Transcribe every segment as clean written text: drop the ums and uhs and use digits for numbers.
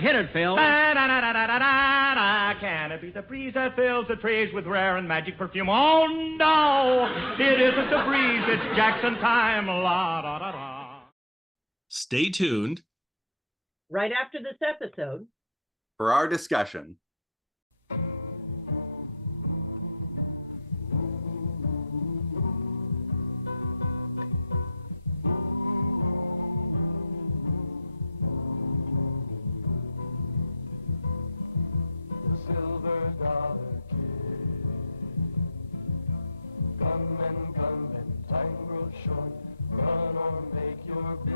Hit it, Phil. Can it be the breeze that fills the trees with rare and magic perfume? Oh, no, it isn't the breeze, it's Jackson time. La, da, da, da. Stay tuned. Right after this episode. For our discussion. Silver dollar kid. Gunmen, time grows short. Run or make your bid.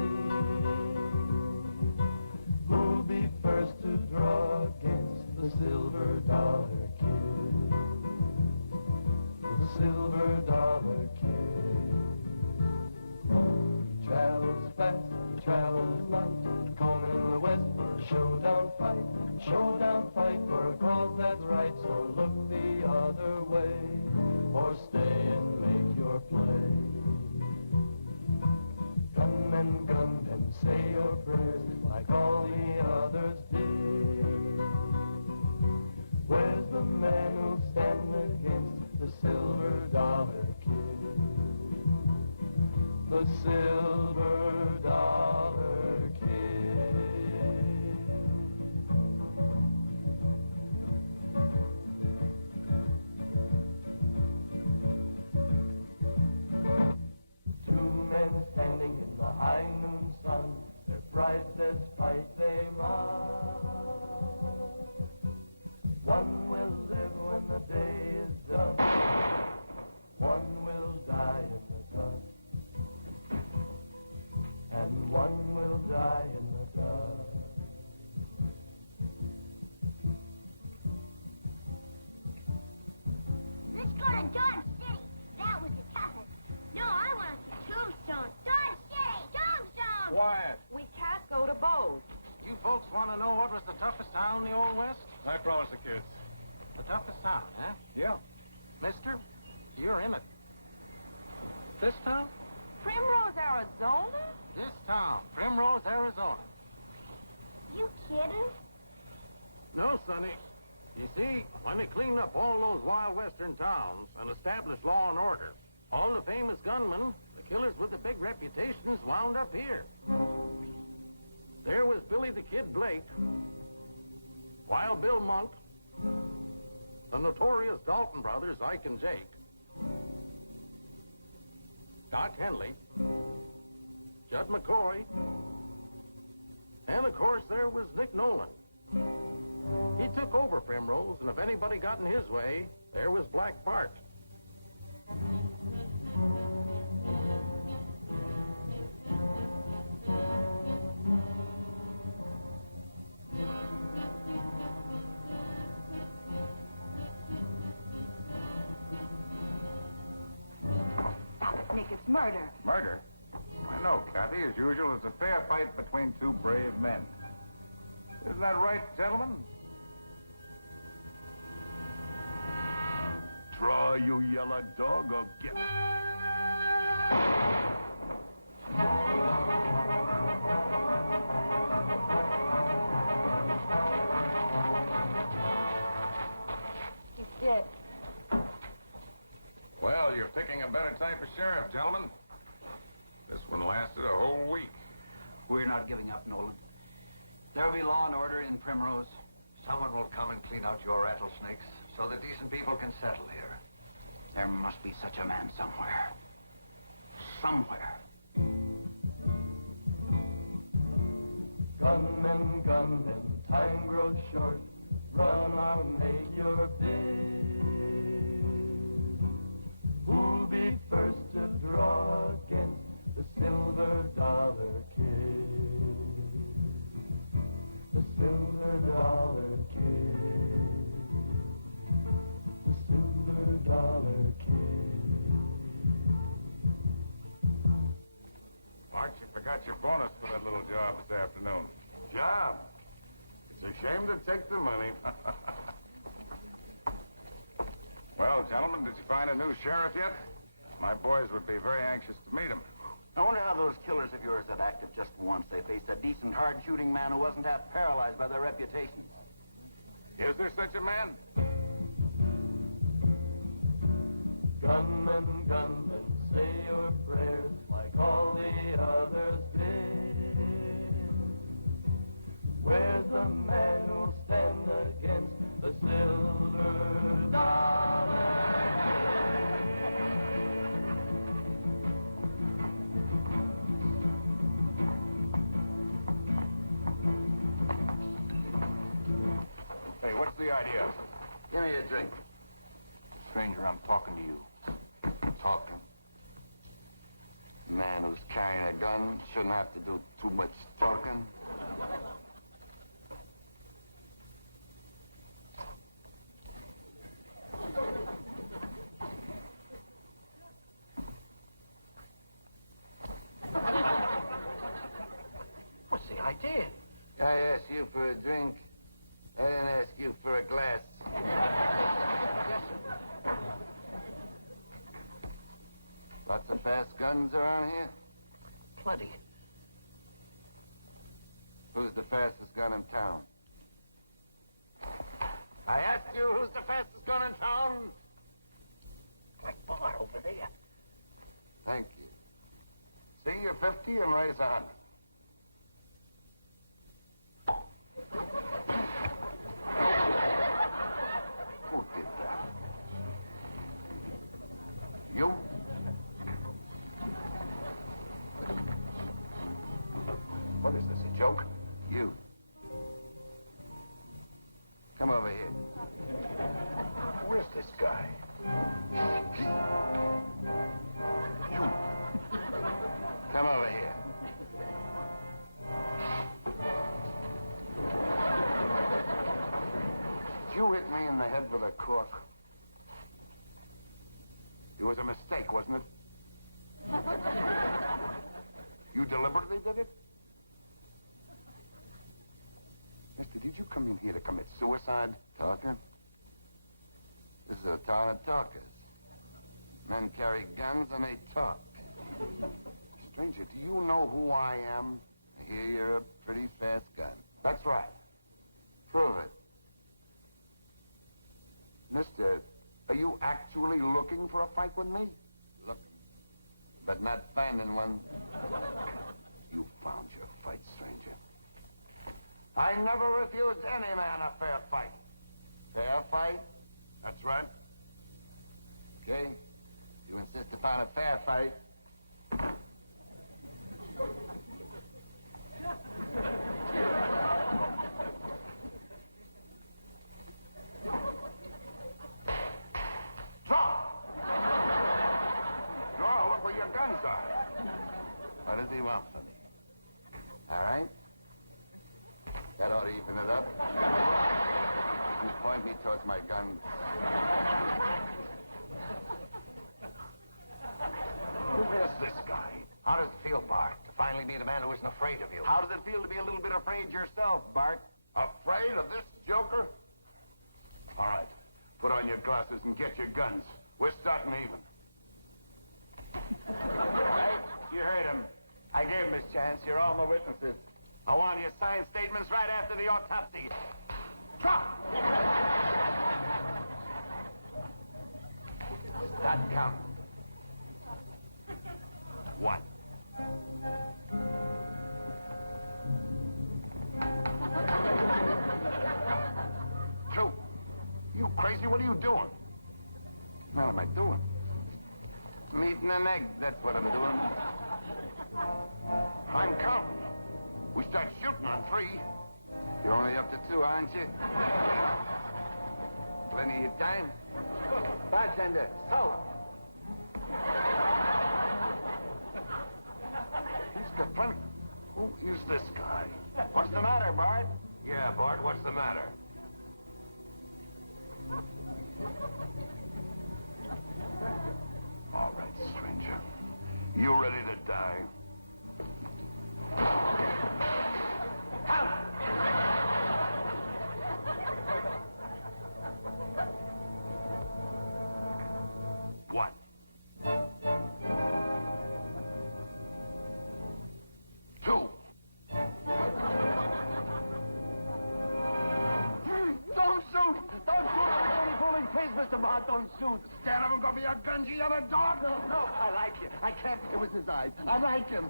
Who'll be first to draw against the silver dollar kid? The silver dollar kid. He travels fast, he travels light, coming in the west for a showdown fight for a cause that's right. So look the other way, or stay and make your play. Gunmen, say your prayers like all the others did. Where's the man who'll stand against the silver dollar kid? The silver dollar kid. Standing in the high noon sun, their pride says fight they must. One will live when the day is done, one will die in the dust, and one will die in the dust. Let's go to Dodge City. That was the toughest. No, I want to see Tombstone. Dodge City! Tombstone! Quiet. We can't go to both. You folks want to know what was the toughest town in the Old West? I promise the kids. The toughest town, huh? Yeah. Mister, you're in it. This town? Primrose, Arizona? This town, Primrose, Arizona. You kidding? No, Sonny. You see, when they cleaned up all those wild western towns and established law and order, all the famous gunmen, the killers with the big reputations, wound up here. There was Billy the Kid Blake, Wild Bill Monk, the notorious Dalton brothers, Ike and Jake, Doc Henley, Judd McCoy, and of course there was Nick Nolan. He took over Primrose, and if anybody got in his way, there was Black Bart. Nick, it's murder. Murder? Why, no, Kathy. As usual, it's a fair fight between two brave men. Isn't that right, gentlemen? Draw, you yellow dog, or get... He's dead. Well, you're picking a better type of sheriff, gentlemen. This one lasted a whole week. We're not giving up, Nolan. There'll be law and order in Primrose. Someone will come and clean out your rattlesnakes so the decent people can settle here. There must be such a man somewhere. Somewhere. Gunmen, time grows short. Run or make your bid. Who'll be first to draw against the silver dollar kid? The silver dollar kid. The silver dollar kid. Bart, you forgot your bonus for that little job this afternoon. Job? It's a shame to take the money. Well, gentlemen, did you find a new sheriff yet? My boys would be very anxious to meet him. I wonder how those killers of yours that acted just once, they faced a decent, hard-shooting man who wasn't half paralyzed by their reputations. Is there such a man? Gunmen, gunmen, say your prayers like all the others did. Where's the man who'll stand against the silver dollar Hey, what's the idea? Give me a drink. Stranger, I'm talking to you. Talking. A man who's carrying a gun shouldn't have to do too much talking. What's the idea? I asked you for a drink. I didn't ask you for a glass. Lots of fast guns around here? Plenty. Who's the fastest gun in town? I asked you who's the fastest gun in town? Like Bart over there. Thank you. See, you're 50 and raise 100. Who did that? You? What is this, a joke? You. Come over here. Where's this guy? You. Come over here. You hit me in the head with a cork. It was a mistake, wasn't it? You deliberately did it? Mister, did you come in here to commit suicide? Talking? This is a town of talkers. Men carry guns and they talk. Stranger, do you know who I am? I hear you're a pretty fast gun. That's right. Prove it. Mister, are you actually looking for a fight with me? Looking, but not finding one. You found your fight, stranger. I never refused any man a fair fight. Fair fight? That's right. Okay. You insist upon a fair fight. Draw! Draw, look where your guns are. What does he want from me? All right? That ought to even it up. You point me towards my gun. Who is this guy? How does it feel, Bart, to finally meet a man who isn't afraid of you? How does it feel to be a little bit afraid yourself, Bart? Afraid of this joker? All right. Put on your glasses and get your guns. We're starting even. Right? You heard him. I gave him his chance. You're all my witnesses. I want you to sign statements right after the autopsy. Drop! Start counting. 1. Two. You crazy? What are you doing? What am I doing? Meeting an egg, that's what I'm doing. I'm counting. We start shooting on 3. You're only up to 2, aren't you? Plenty of time. Bartender, salt. He's got plenty. Who is this guy? What's the matter, Bart? Yeah, Bart, what's the matter? All right, stranger. You ready to die? One. gun, please, Mr. Bart, don't shoot. Stand up and go for your guns, you yellow dog. No, I like him. I can't. It was his eyes. I like him.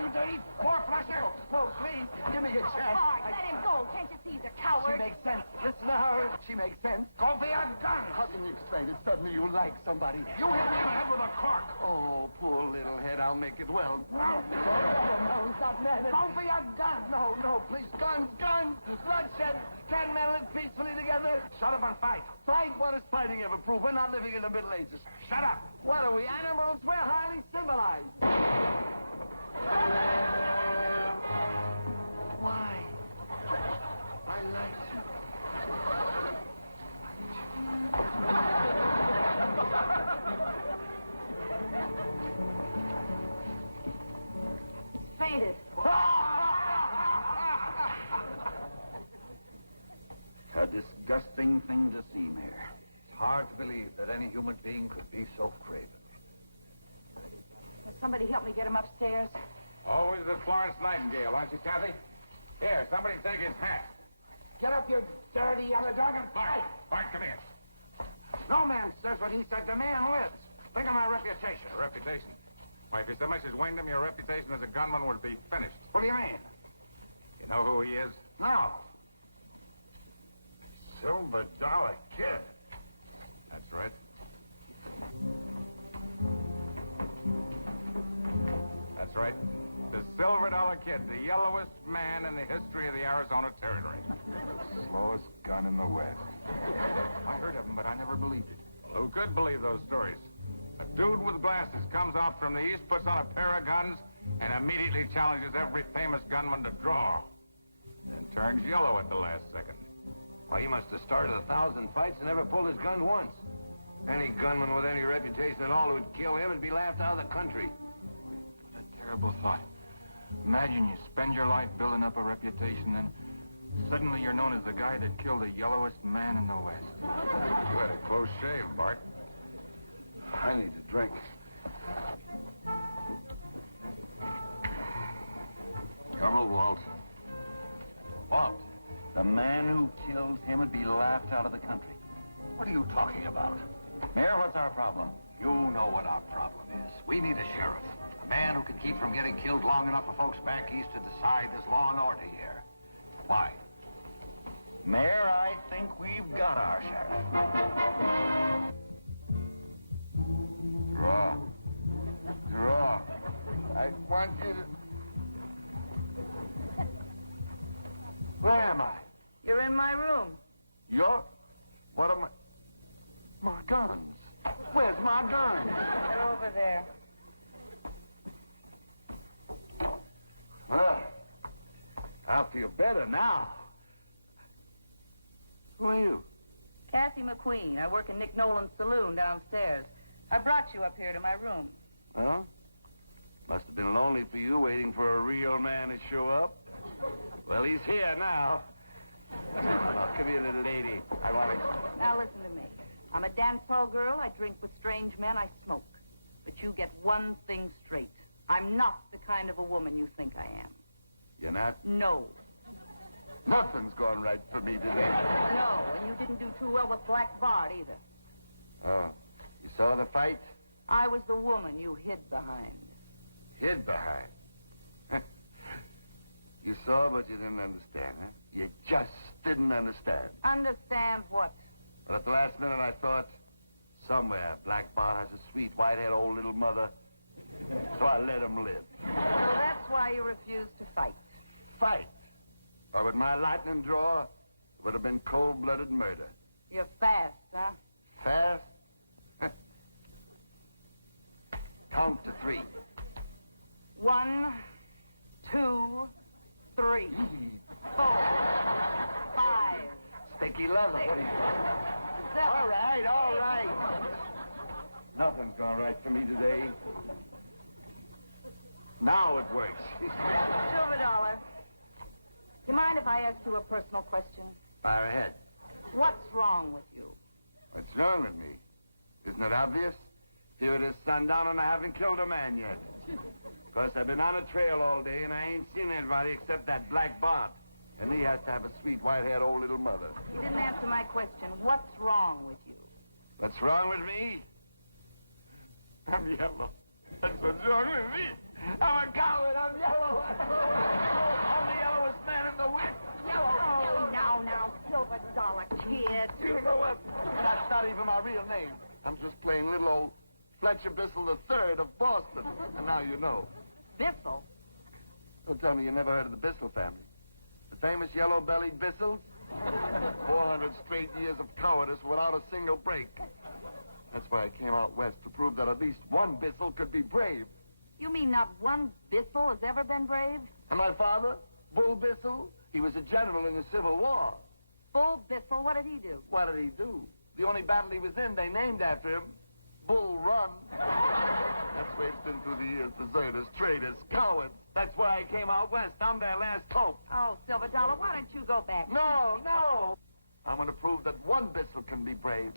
You dirty four-flusher. No, please, give me a chance. Bart, let him go. Can't you see he's a She coward? makes sense. Listen to her. She makes sense. Go for your guns. How can you explain it? Suddenly you like somebody. You hit me in the head with a cork. Oh, poor little head. I'll make it well. No, No, he's not mad. go for your guns. No, please. Guns. Bloodshed. Can't men live peacefully together? Shut up and fight. Fight? What does fighting ever prove? We're not living in the Middle Ages. Shut up. What are we, animals? We're highly civilized. Why? I like you. He's fainted. A disgusting thing to see, Mayor. It's hard to believe that any human being could be so craven. Will somebody help me get him upstairs? Always the Florence Nightingale, aren't you, Kathy? Here, somebody take his hat. Get up, you dirty yellow dog, and fight. Bart, come here. No man says what he said. The man lives. Think of my reputation. Your reputation. Why, if you so much as winged him, your reputation as a gunman would be finished. What do you mean? You know who he is? No. Silver Dollar Kid. That's right. That's right. The Silver Dollar Kid, the yellowest man in the history of the Arizona Territory. Slowest gun in the West. I heard of him, but I never believed it. Well, who could believe those stories? A dude with glasses comes off from the east, puts on a pair of guns, and immediately challenges every famous gunman to draw. Then turns yellow at the last second. Why, he must have started 1,000 fights and never pulled his gun once. Any gunman with any reputation at all who'd kill him would be laughed out of the country. What a terrible thought. Imagine you spend your life building up a reputation, then suddenly you're known as the guy that killed the yellowest man in the West. You had a close shave, Bart. I need a drink. Come, Walt. Walt, the man who kills him would be laughed out of the country. What are you talking about? Mayor, what's our problem? You know what our problem is. We need a sheriff. A man who can keep from getting killed long enough for folks back east to decide there's law and order here. Why? Mayor, I think we've got our sheriff. Draw. I want you to... Where am I? You're in my room. You're... What am I... My guns. Where's my guns? They're over there. Well, I'll feel better now. Who are you? Kathy McQueen. I work in Nick Nolan's saloon downstairs. I brought you up here to my room. Huh? Must have been lonely for you waiting for a real man to show up. Well, he's here now. Oh, come here, little lady. I want to... Now listen to me. I'm a dance hall girl. I drink with strange men. I smoke. But you get one thing straight. I'm not the kind of a woman you think I am. You're not? No. Nothing's gone right for me today. No, and you didn't do too well with Black Bart either. Oh, you saw the fight? I was the woman you hid behind. Hid behind. You saw, but you didn't understand, huh? You just didn't understand. Understand what? But at the last minute, I thought, somewhere, Black Bart has a sweet, white-haired old little mother. So I let him live. So that's why you refused to fight. Fight? Or with my lightning draw, it would have been cold-blooded murder. You're fast, huh? Fast? Count to 3. 1, 2, 3, 4, 5. Sticky leather. What are you... 7. All right. Nothing's gone right for me today. Now it works. Silver Dollar. You mind if I ask you a personal question? Fire ahead. What's wrong with you? What's wrong with me? Isn't it obvious? Here it is sundown and I haven't killed a man yet. Of course, I've been on a trail all day and I ain't seen anybody except that Black Bart. And he has to have a sweet, white-haired old little mother. You didn't answer my question. What's wrong with you? What's wrong with me? I'm yellow. That's what's wrong with me. I'm a coward. I'm yellow. I'm the yellowest man in the West. Oh, now, silver dollar kid. You know what? That's not even my real name. I'm just plain little old Fletcher Bissell III of Boston. And now you know. Bissell? Don't tell me you never heard of the Bissell family. The famous yellow-bellied Bissells? 400 straight years of cowardice without a single break. That's why I came out west, to prove that at least one Bissell could be brave. You mean not one Bissell has ever been brave? And my father, Bull Bissell, he was a general in the Civil War. Bull Bissell, what did he do? What did he do? The only battle he was in, they named after him Bull Run. That's where it's been through the years. Deserters, traitors, cowards. That's why I came out west. I'm their last hope. Oh, Silver Dollar, why don't you go back? No. I'm going to prove that one Bissell can be brave,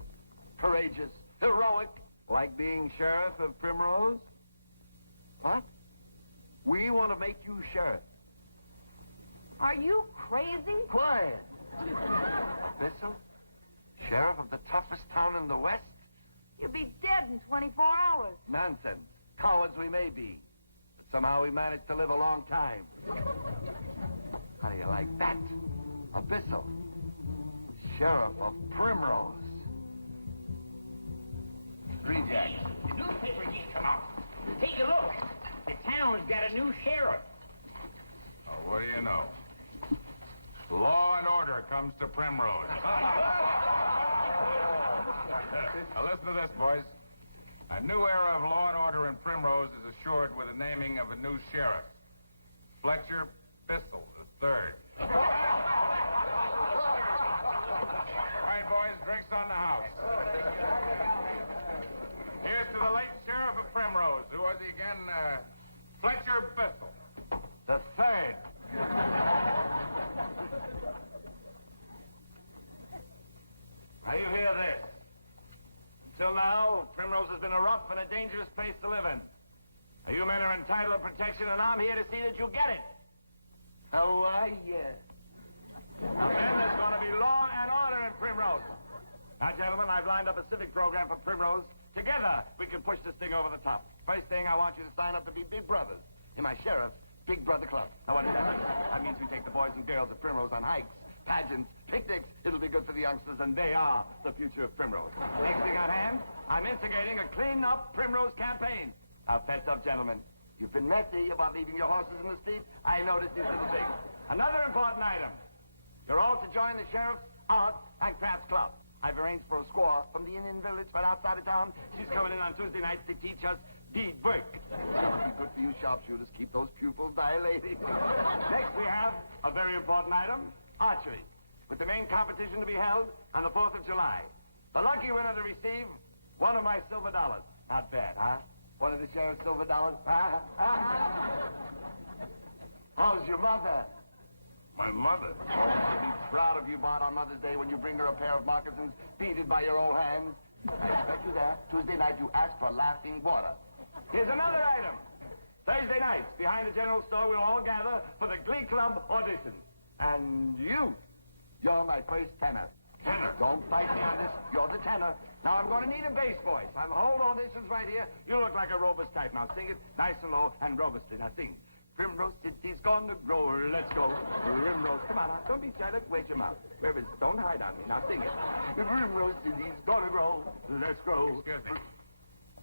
courageous, heroic. Like being sheriff of Primrose? What? We want to make you sheriff. Are you crazy? Quiet. A Bissell? Sheriff of the toughest town in the West? You'll be dead in 24 hours. Nonsense. Cowards we may be, but somehow we managed to live a long time. How do you like that? A Bissell. Sheriff of Primrose. 3 Jacks. The newspaper just come out. Take a look. The town's got a new sheriff. Oh, what do you know? Law and order comes to Primrose. Now listen to this, boys. A new era of law and order in Primrose is assured with the naming of a new sheriff, Fletcher Bissell III. All right, boys, drinks on the house. Here's to the late sheriff of Primrose. Who was he again? Fletcher Bissell. The third. Now you hear this. Until now, Primrose has been a rough and a dangerous place to live in. Now, you men are entitled to protection, and I'm here to see that you get it. How are you? Now, men, there's going to be law and order in Primrose. Now, gentlemen, I've lined up a civic program for Primrose. Together, we can push this thing over the top. First thing, I want you to sign up to be big brothers in my sheriff's Big Brother Club. Now, what does that mean? That means we take the boys and girls of Primrose on hikes, pageants, picnics. It'll be good for the youngsters, and they are the future of Primrose. Next thing on hand, I'm instigating a clean-up Primrose campaign. Now, fess up, gentlemen. You've been messy about leaving your horses in the street. I noticed these little things. Another important item. You're all to join the Sheriff's Art and Crafts Club. I've arranged for a squaw from the Indian village right outside of town. She's coming in on Tuesday nights to teach us bead work. It'll be good for you sharpshooters. Keep those pupils dilated. Next, we have a very important item, archery, with the main competition to be held on the 4th of July. The lucky winner to receive one of my silver dollars. Not bad, huh? One of the sheriff's silver dollars. How's your mother? My mother? Oh, she'll be proud of you, Bart, on Mother's Day when you bring her a pair of moccasins beaded by your old hands. I expect you there. Tuesday night, you ask for laughing water. Here's another item. Thursday nights, behind the general store, we'll all gather for the Glee Club audition. And you're my first tenor. Tenor? Don't fight me on this. You're the tenor. Now, I'm going to need a bass voice. I'm hold auditions right here. You look like a robust type. Now, sing it nice and low and robustly. Now, sing. Primrose City's gonna grow. Let's go. Primrose. Come on now. Don't be shy. Let's wait your mouth. Where is it? Don't hide on me. Now, sing it. Primrose City's gonna grow. Let's go. Excuse me.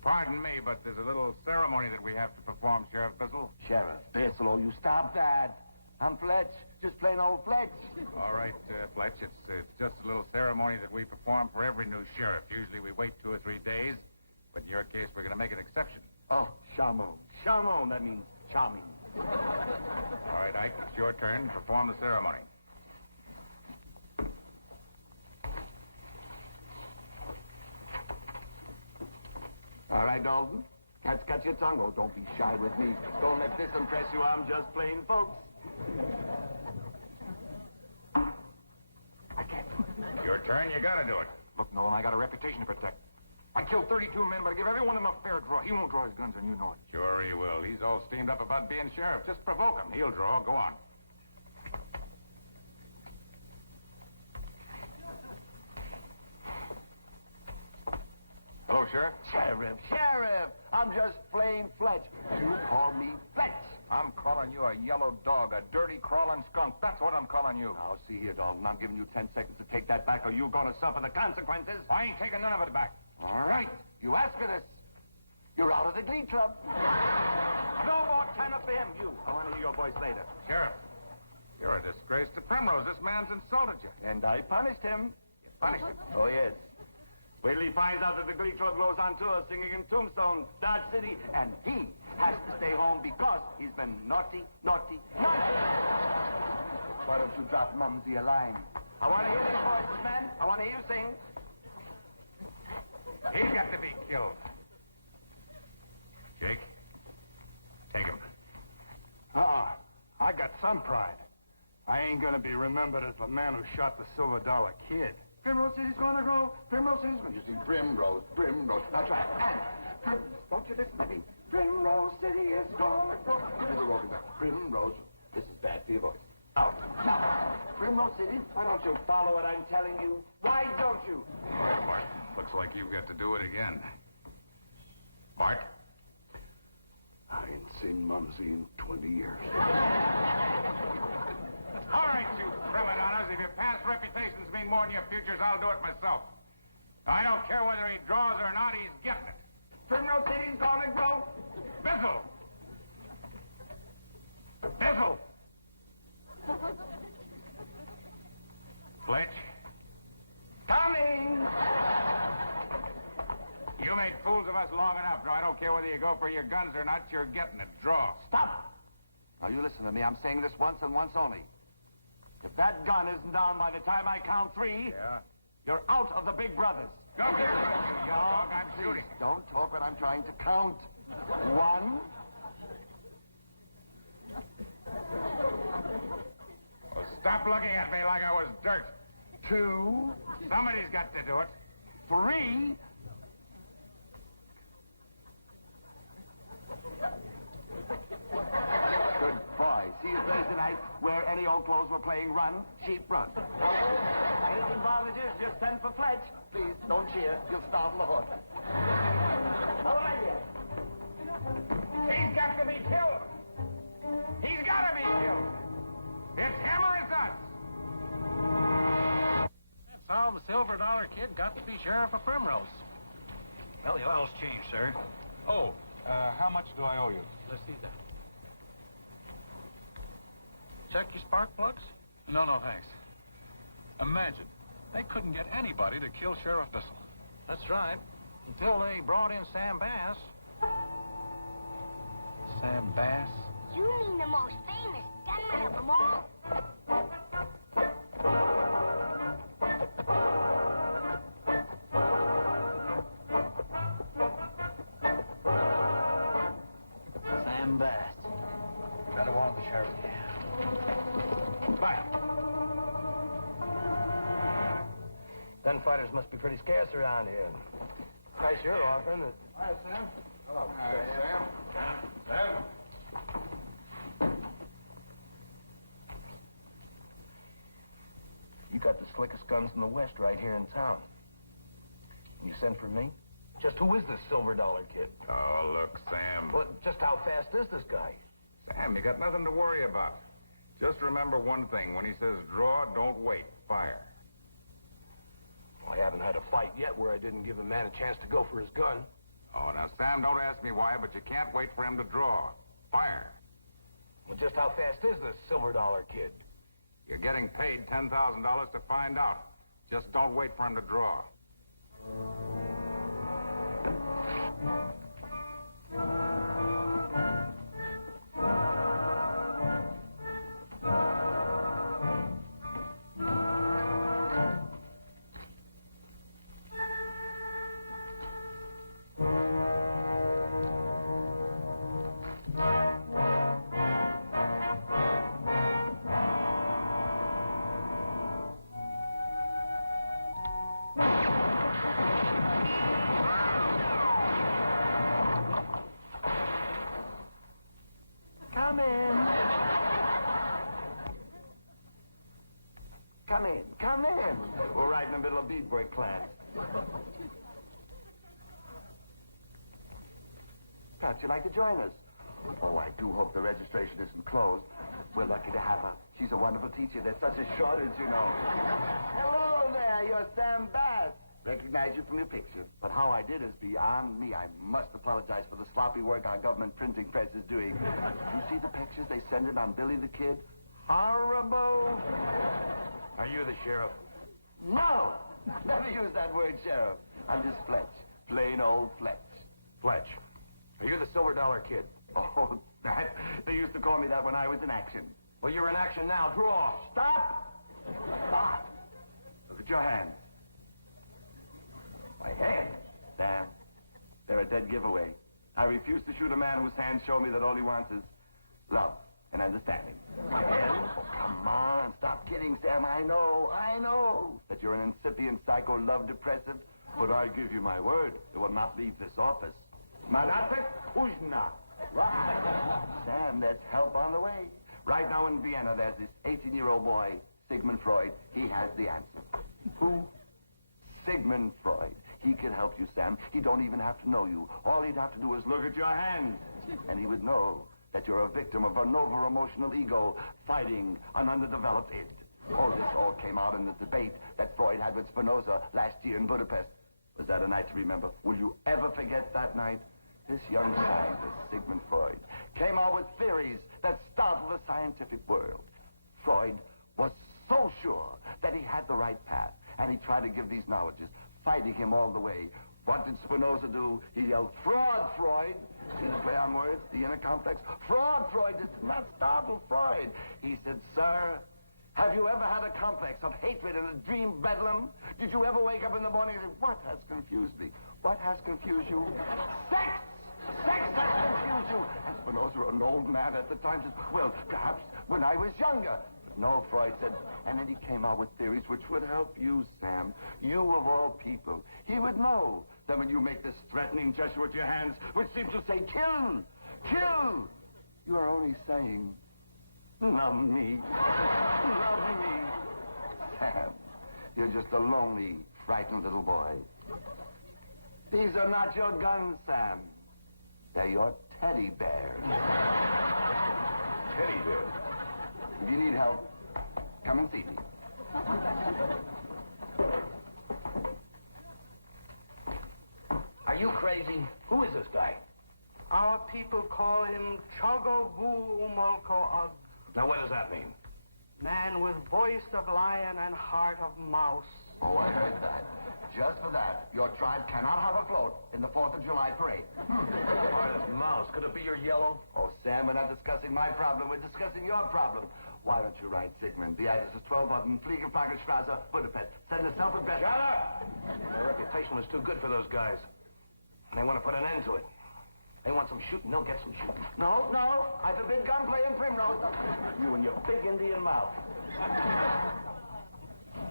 Pardon me, but there's a little ceremony that we have to perform, Sheriff Bissell. Sheriff Bissell, you stop that. I'm Fletch. Just plain old Fletch. All right, Fletch, it's just a little ceremony that we perform for every new sheriff. Usually we wait 2 or 3 days, but in your case, we're going to make an exception. Oh, charmant. Charmant, that means charming. All right, Ike, it's your turn to perform the ceremony. All right, Dalton. Cat's got your tongue. Oh, don't be shy with me. Don't let this impress you. I'm just plain folks. I can't do it. Your turn, you got to do it. Look, Nolan, I got a reputation to protect. I killed 32 men, but I give every one of them a fair draw. He won't draw his guns, and you know it. Sure he will. He's all steamed up about being sheriff. Just provoke him. He'll draw. Go on. Hello, Sheriff. Sheriff, I'm just plain Fletch. You call me Fletch. I'm calling you a yellow dog, a dirty, crawling skunk. That's what I'm calling you. Now, see here, Dalton. I'm giving you 10 seconds to take that back, or you're going to suffer the consequences. I ain't taking none of it back. All right. You ask for this. You're out of the Glee Club. No more time up for him, you. I want to hear your voice later. Sheriff, you're a disgrace to Primrose. This man's insulted you. And I punished him. You punished him? Oh, yes. Wait till he finds out that the Glee Club goes on tour singing in Tombstone, Dodge City, and he has to stay home because he's been naughty, naughty, naughty. Why don't you drop Mumsy a line? I want to hear these voices, man. I want to hear you sing. He's got to be killed. Jake, take him. I got some pride. I ain't gonna be remembered as the man who shot the $Silver Kid. Primrose City's gonna grow. Primrose City's gonna... You see, Primrose. Now try it. And, don't you listen to me. Primrose City is gonna grow. Give me the walking back. Primrose. This is bad for your voice. Out. Now, Primrose City, why don't you follow what I'm telling you? Why don't you? All right, Bart. Looks like you've got to do it again. Bart? I ain't seen Mumsy in 20 years. All right, you prima donnas. If your past reputations mean more than your futures, I'll do it myself. I don't care whether he draws or not, he's getting it. Primrose City's gonna grow. Bizzle! Bizzle! Fletch, Taming! you made fools of us long enough. Now, I don't care whether you go for your guns or not, you're getting it. Draw. Stop! Now, you listen to me. I'm saying this once and once only. If that gun isn't down by the time I count 3, Yeah? you're out of the Big Brothers. Go get it, you yellow dog. I'm Please, shooting. don't talk when I'm trying to count. 1. Well, stop looking at me like I was dirt. 2. Somebody's got to do it. 3. Good boy. See you Thursday night. Wear any old clothes. We're playing run, sheep, run. Anything bothers you, just send for Fletch. Please, don't cheer. You'll startle the horse. Hold on here. He's got to be killed. He's got to be killed. It's him or it's us. That's how the $Silver Kid got to be sheriff of Primrose. Well, the oil's changed, sir. Oh, how much do I owe you? Let's see that. Check your spark plugs? No, thanks. Imagine, they couldn't get anybody to kill Sheriff Bissell. That's right. Until they brought in Sam Bass. Sam Bass? You mean the most famous gunman of them all? Sam Bass. Try to warn the sheriff. Bye. Gunfighters must be pretty scarce around here. Price you're offering is... Hi, Sam. Hello, Sam. You got the slickest guns in the West right here in town. And you sent for me? Just who is this $Silver Kid? Oh, look, Sam. Well, just how fast is this guy? Sam, you got nothing to worry about. Just remember one thing. When he says draw, don't wait. Fire. Well, I haven't had a fight yet where I didn't give a man a chance to go for his gun. Oh, now, Sam, don't ask me why, but you can't wait for him to draw. Fire. Well, just how fast is this $Silver Kid? You're getting paid $10,000 to find out. Just don't wait for him to draw. Come in. Come in. We're right in the middle of bead break class. Perhaps you'd like to join us. Oh, I do hope the registration isn't closed. We're lucky to have her. She's a wonderful teacher. There's such a shortage, you know. Hello there, you're Sam Bass. Recognize you from your picture. But how I did is beyond me. I must apologize for the sloppy work our government printing press is doing. You see the pictures they send in on Billy the Kid? Horrible. Are you the sheriff? No! Never use that word, Sheriff. I'm just Fletch. Plain old Fletch. Fletch. Are you the Silver Dollar Kid? Oh, that? They used to call me that when I was in action. Well, you're in action now. Draw. Stop! Stop! Look at your hands. My hands? Damn. They're a dead giveaway. I refuse to shoot a man whose hands show me that all he wants is love and understanding. My hands? Oh, come on. Stop kidding, Sam. I know that you're an incipient psycho love depressive, but I give you my word, it will not leave this office. Manate Uzna. Right. Sam, there's help on the way. Right now in Vienna, there's this 18-year-old boy, Sigmund Freud. He has the answer. Who? Sigmund Freud. He can help you, Sam. He don't even have to know you. All he'd have to do is look at your hands, and he would know that you're a victim of an over-emotional ego fighting an underdeveloped id. Oh, this all came out in the debate that Freud had with Spinoza last year in Budapest. Was that a night to remember? Will you ever forget that night? This young scientist, Sigmund Freud, came out with theories that startled the scientific world. Freud was so sure that he had the right path, and he tried to give these knowledges, fighting him all the way. What did Spinoza do? He yelled, "Fraud, Freud!" See the play on words, the inner complex? Fraud, Freud! This did not startle Freud. He said, "Sir, have you ever had a complex of hatred and a dream bedlam? Did you ever wake up in the morning and say, what has confused me? What has confused you? Sex! Sex has confused you!" And Spinoza, an old man at the time, said, "Well, perhaps when I was younger." But no, Freud said, and then he came out with theories which would help you, Sam. You of all people. He would know that when you make this threatening gesture with your hands, which seems to say, kill! Kill! You are only saying, love me. Love me. Sam, you're just a lonely, frightened little boy. These are not your guns, Sam. They're your teddy bears. Teddy bears? If you need help, come and see me. Are you crazy? Who is this guy? Our people call him Chogogu Umolko Ug. Now, what does that mean? Man with voice of lion and heart of mouse. Oh, I heard that. Just for that, your tribe cannot have a float in the 4th of July parade. Heart of mouse. Could it be your yellow? Oh, Sam, we're not discussing my problem. We're discussing your problem. Why don't you write Sigmund? The address is 1200 Fliegerflagerstrasse, Budapest. Send a self-addressed... Shut up! Their reputation was too good for those guys. And they want to put an end to it. They want some shooting, they'll get some shooting. No, no. I forbid gunplay in Primrose. You and your big Indian mouth.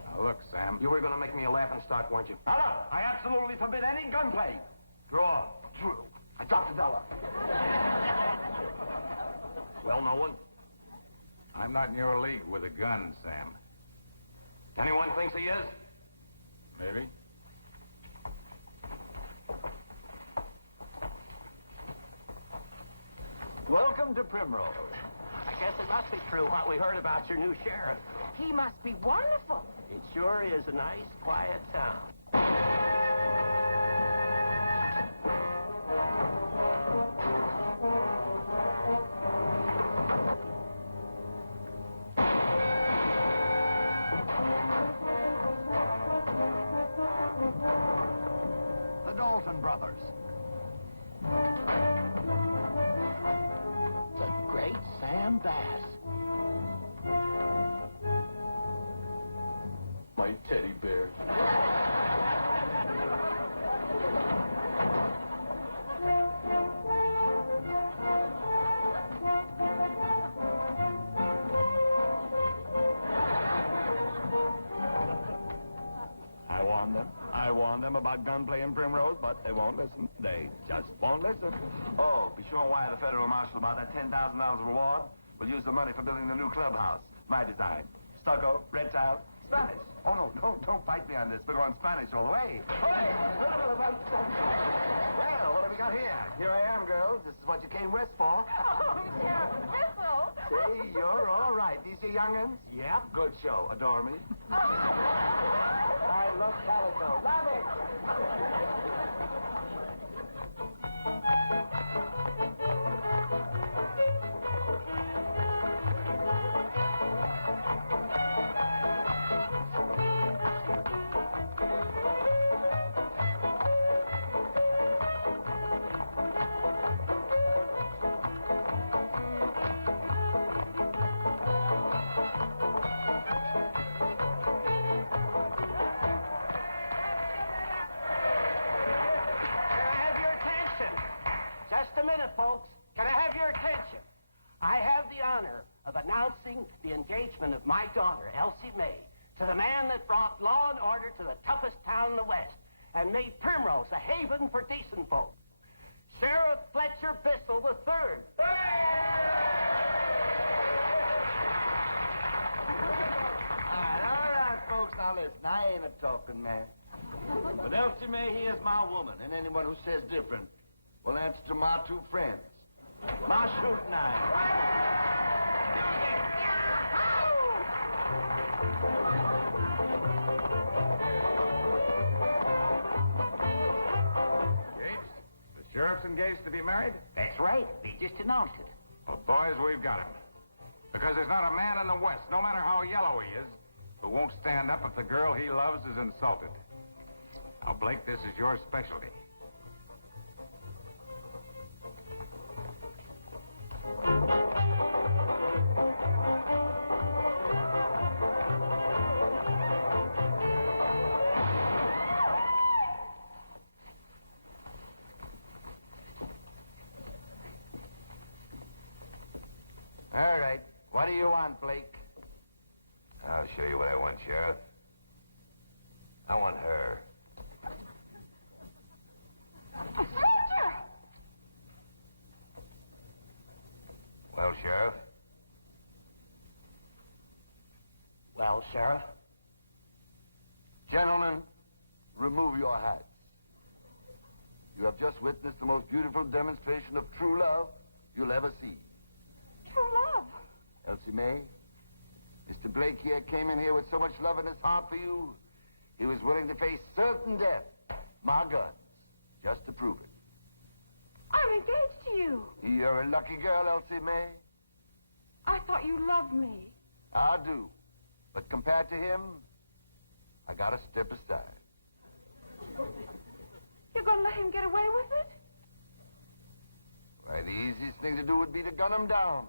Now, look, Sam. You were going to make me a laughing stock, weren't you? No, no. I absolutely forbid any gunplay. Draw. True. I dropped $1. Well, no one. I'm not in your league with a gun, Sam. Anyone thinks he is? Maybe. Welcome to Primrose. I guess it must be true what we heard about your new sheriff. He must be wonderful. It sure is a nice, quiet town. The Dalton brothers. The great Sam Bass. My teddy bear. I warned them about gunplay in Primrose, but they won't listen. They just won't listen. Oh, be sure and wire the federal marshal about that $10,000 reward. We'll use the money for building the new clubhouse. My design. Stucco, red tile, Spanish. Oh, no, don't fight me on this. We're going Spanish all the way. Well, what have we got here? Here I am, girls. This is what you came west for. Oh, Sheriff Thistle. Say, you're all right. These your young'uns? Yep. Good show. Adore me. I love Calico. Love it. Just a minute, folks. Can I have your attention? I have the honor of announcing the engagement of my daughter, Elsie May, to the man that brought law and order to the toughest town in the West and made Primrose a haven for decent folk. Sheriff Fletcher Bissell III. All right, folks. Now listen, I ain't a talking man. But Elsie May, he is my woman, and anyone who says different will answer to my two friends. My shooting knife. Engaged? The sheriff's engaged to be married? That's right. They just announced it. Well, boys, we've got him. Because there's not a man in the West, no matter how yellow he is, who won't stand up if the girl he loves is insulted. Now, Blake, this is your specialty. All right. What do you want, Blake? I'll show you what I want, Sheriff. I want her. Fletcher! Well, Sheriff? Well, Sheriff? Gentlemen, remove your hats. You have just witnessed the most beautiful demonstration of true love you'll ever see. True love. Elsie May, Mr. Blake here came in here with so much love in his heart for you, he was willing to face certain death, my guns, just to prove it. I'm engaged to you. You're a lucky girl, Elsie May. I thought you loved me. I do. But compared to him, I gotta step aside. You're gonna let him get away with it? Why, the easiest thing to do would be to gun him down.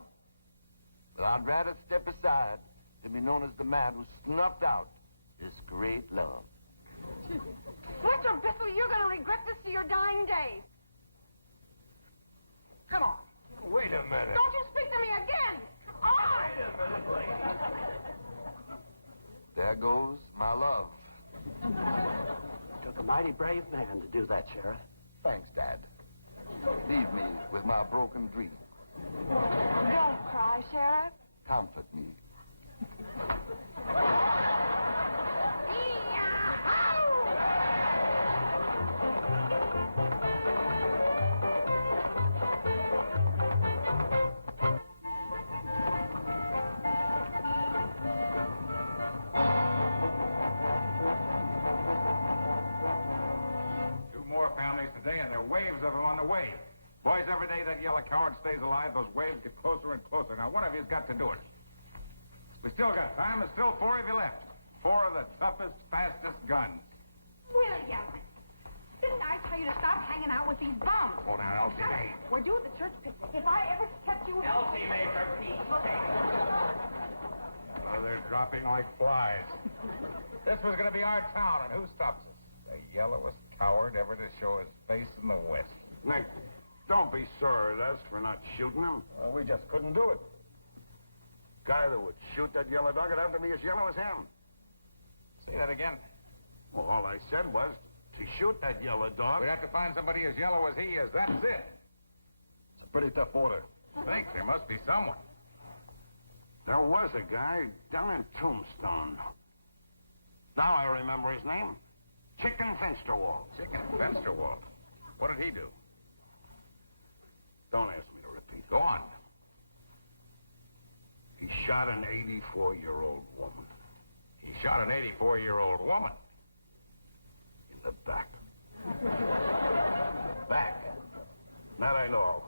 But I'd rather step aside than be known as the man who snuffed out this great love. Fletcher Bissell, you're gonna regret this to your dying day. Come on. Wait a minute. Don't you speak to me again. Come on. Wait a minute, Blake. There goes my love. Took a mighty brave man to do that, Sheriff. Thanks, Dad. Leave me with my broken dream. Don't cry, Sheriff. Comfort me. Two more families today, and there are waves of them on the way. Boys, every day that yellow coward stays alive, those waves get closer and closer. Now, one of you's got to do it. We still got time. There's still 4 of you left. 4 of the toughest, fastest guns. William, didn't I tell you to stop hanging out with these bums? Hold on, Elsie May. We're due at the church picnic. If I ever kept you... Elsie May, for Pete's sake. Oh, they're dropping like flies. This was going to be our town, and who stops us? The yellowest coward ever to show his face in the West. Nick, don't be sore at us for not shooting him. We just couldn't do it. Guy that would shoot that yellow dog would have to be as yellow as him. Say that again. Well, all I said was to shoot that yellow dog. We'd have to find somebody as yellow as he is. That's it. It's a pretty tough order. Think there must be someone. There was a guy down in Tombstone. Now I remember his name. Chicken Finsterwald. Chicken Finsterwald. What did he do? Don't ask me to repeat. Go on. He shot an 84-year-old woman. He shot an 84-year-old woman. In the back. Back. That I know.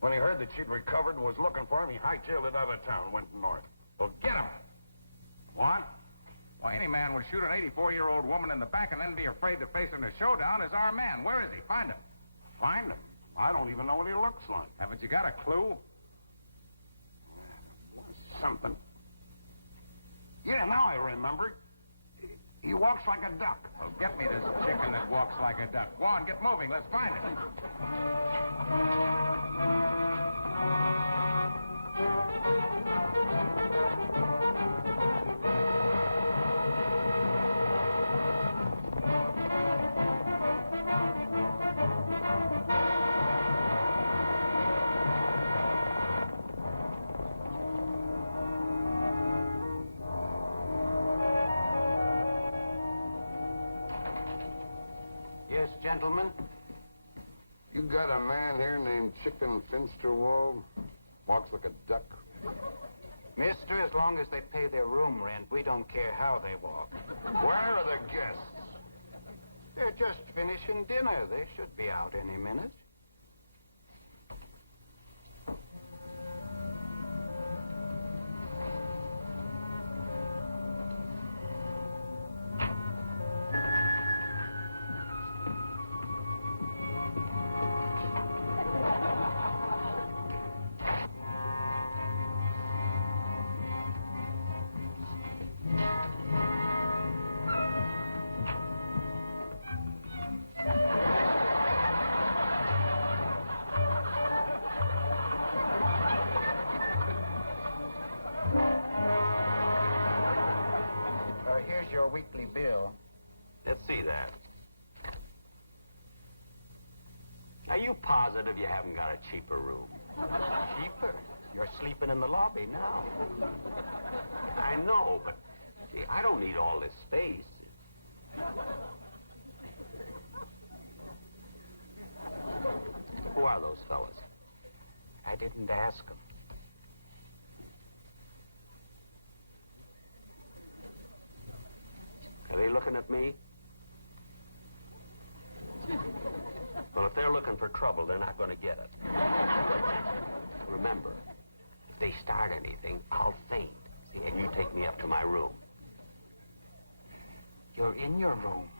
When he heard that she'd recovered and was looking for him, he hightailed it out of town and went north. Well, get him. What? Why, any man would shoot an 84-year-old woman in the back and then be afraid to face her in a showdown is our man. Where is he? Find him. Find him? I don't even know what he looks like. Haven't you got a clue? Something. Yeah, now I remember. He walks like a duck. Well, get me this chicken that walks like a duck. Go on, get moving. Let's find it. Yes, gentlemen? You got a man here named Chicken Finsterwald? Walks like a duck? Mister, as long as they pay their room rent, we don't care how they walk. Where are the guests? They're just finishing dinner. They should be out any minute. Here's your weekly bill. Let's see that. Are you positive you haven't got a cheaper room? Cheaper? You're sleeping in the lobby now. I know, but see, I don't need all this space. Who are those fellas? I didn't ask them. Are they looking at me? Well, if they're looking for trouble, they're not going to get it. Remember, if they start anything, I'll faint. See, and you take me up to my room. You're in your room.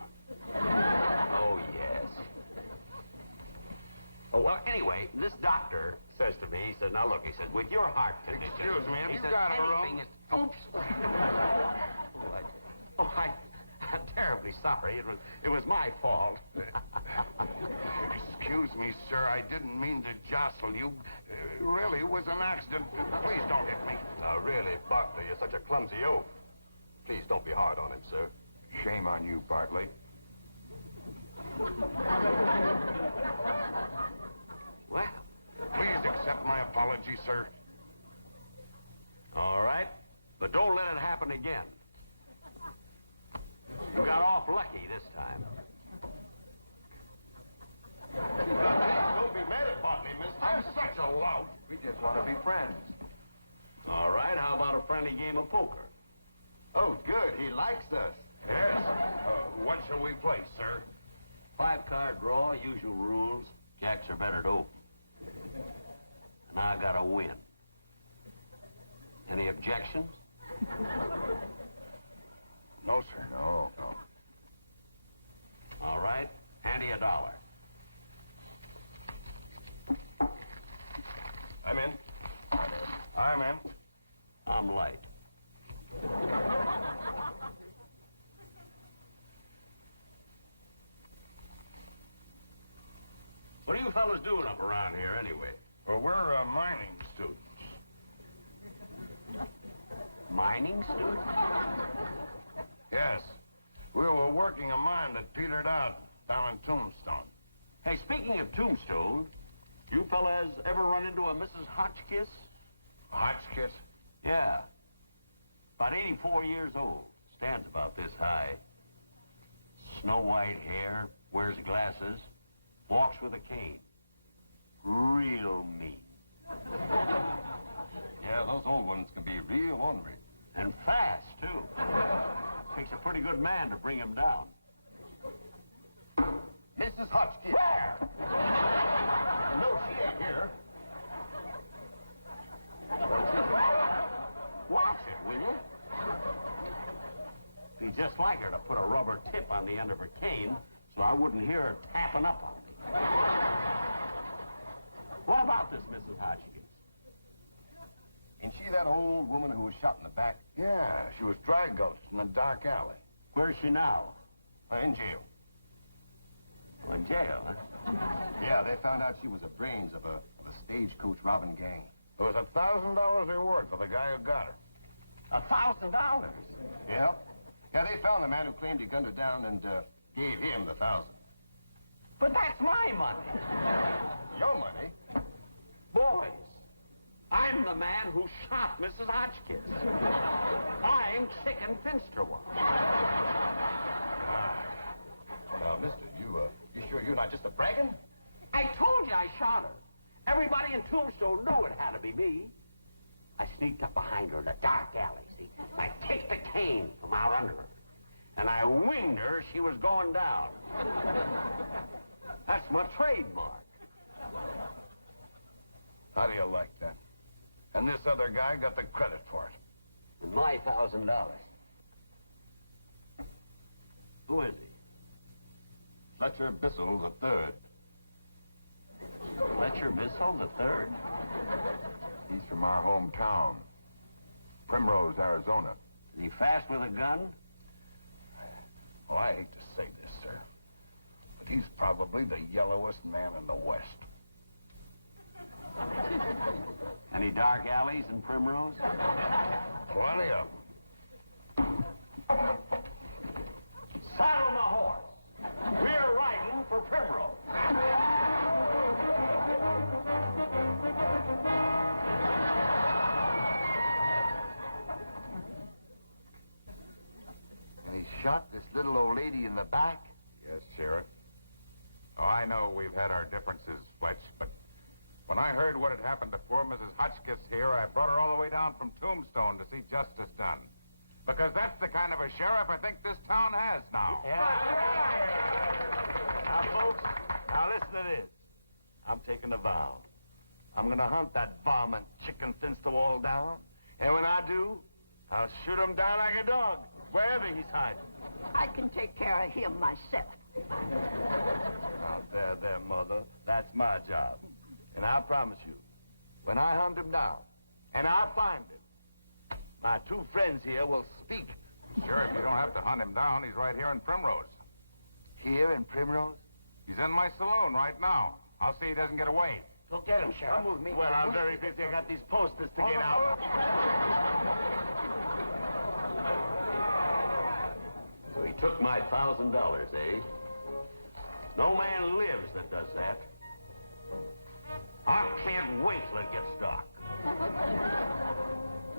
Oh, yes. Oh, well, anyway, this doctor says to me, he says, now look, he says, with your heart condition... Excuse me, have he you says, got a anything room? is... Oops. I'm terribly sorry. It was my fault. Excuse me, sir. I didn't mean to jostle you. Really, it was an accident. Please don't hit me. Now, really, Bartley, you're such a clumsy oaf. Please don't be hard on him, sir. Shame on you, Bartley. Well, please accept my apology, sir. All right, but don't let it happen again. You got off lucky this time. Please don't be mad at Bartley, mister. I'm such a lout. We just want to be friends. All right, how about a friendly game of poker? Oh, good. He likes us. Yes. What shall we play, sir? 5-card draw, usual rules. Jacks are better to open. And I gotta win. Any objections? No, sir. No. All right, hand you $1. I'm in. I'm in. I'm light. What are you fellas doing up around here, anyway? Well, we're mining students. Mining students? Yes. We were working a mine that petered out down in Tombstone. Hey, speaking of Tombstone, you fellas ever run into a Mrs. Hotchkiss? Hotchkiss? Yeah. About 84 years old. Stands about this high. Snow white hair, wears glasses, walks with a cane. Real mean. Yeah, those old ones can be real ornery. And fast, too. Takes a pretty good man to bring him down. Mrs. Hotchkiss. Where? No, she ain't here. Watch it, will you? Be just like her to put a rubber tip on the end of her cane so I wouldn't hear her tapping up on me. What about this, Mrs. Hotchkiss? Ain't she that old woman who was shot in the back? Yeah, she was dry ghost in a dark alley. Where's she now? In jail. Oh, in jail, huh? Yeah, they found out she was the brains of a stagecoach robbing gang. There was $1,000 reward for the guy who got her. $1,000? Yeah. Yeah, they found the man who claimed he gunned her down and gave him the 1,000. But that's my money. Your money? Boys, I'm the man who shot Mrs. Hotchkiss. I'm Chicken Finsterwald. Now, mister, you sure you're not just a bragging? I told you I shot her. Everybody in Tombstone knew it had to be me. I sneaked up behind her in a dark alley, see? I kicked the cane from out under her. And I winged her as she was going down. That's my trademark. How do you like that? And this other guy got the credit for it. And my $1,000. Who is he? Fletcher Bissell III. Fletcher Bissell III? He's from our hometown, Primrose, Arizona. Is he fast with a gun? Well, I hate to say this, sir, but he's probably the yellowest man in the West. Any dark alleys in Primrose? Plenty of them. Saddle my horse. We're riding for Primrose. And he shot this little old lady in the back? Yes, Sheriff. Oh, I know we've had our differences, Fletch, but when I heard what had happened to poor Mrs. Hotchkiss here, I brought her all the way down from Tombstone to see justice done. Because that's the kind of a sheriff I think this town has now. Now, folks, now listen to this. I'm taking a vow. I'm gonna hunt that varmint Chicken Finsterwald down, and when I do, I'll shoot him down like a dog, wherever he's hiding. I can take care of him myself. Now, there, Mother. That's my job. And I promise you, when I hunt him down, and I find him, my two friends here will speak. Sheriff, you don't have to hunt him down. He's right here in Primrose. Here in Primrose? He's in my saloon right now. I'll see he doesn't get away. Go get him, Sheriff. Come with me. Well, I'm very busy. I got these posters to get out. So he took my $1,000, eh? No man lives that does that. I can't wait till it gets dark.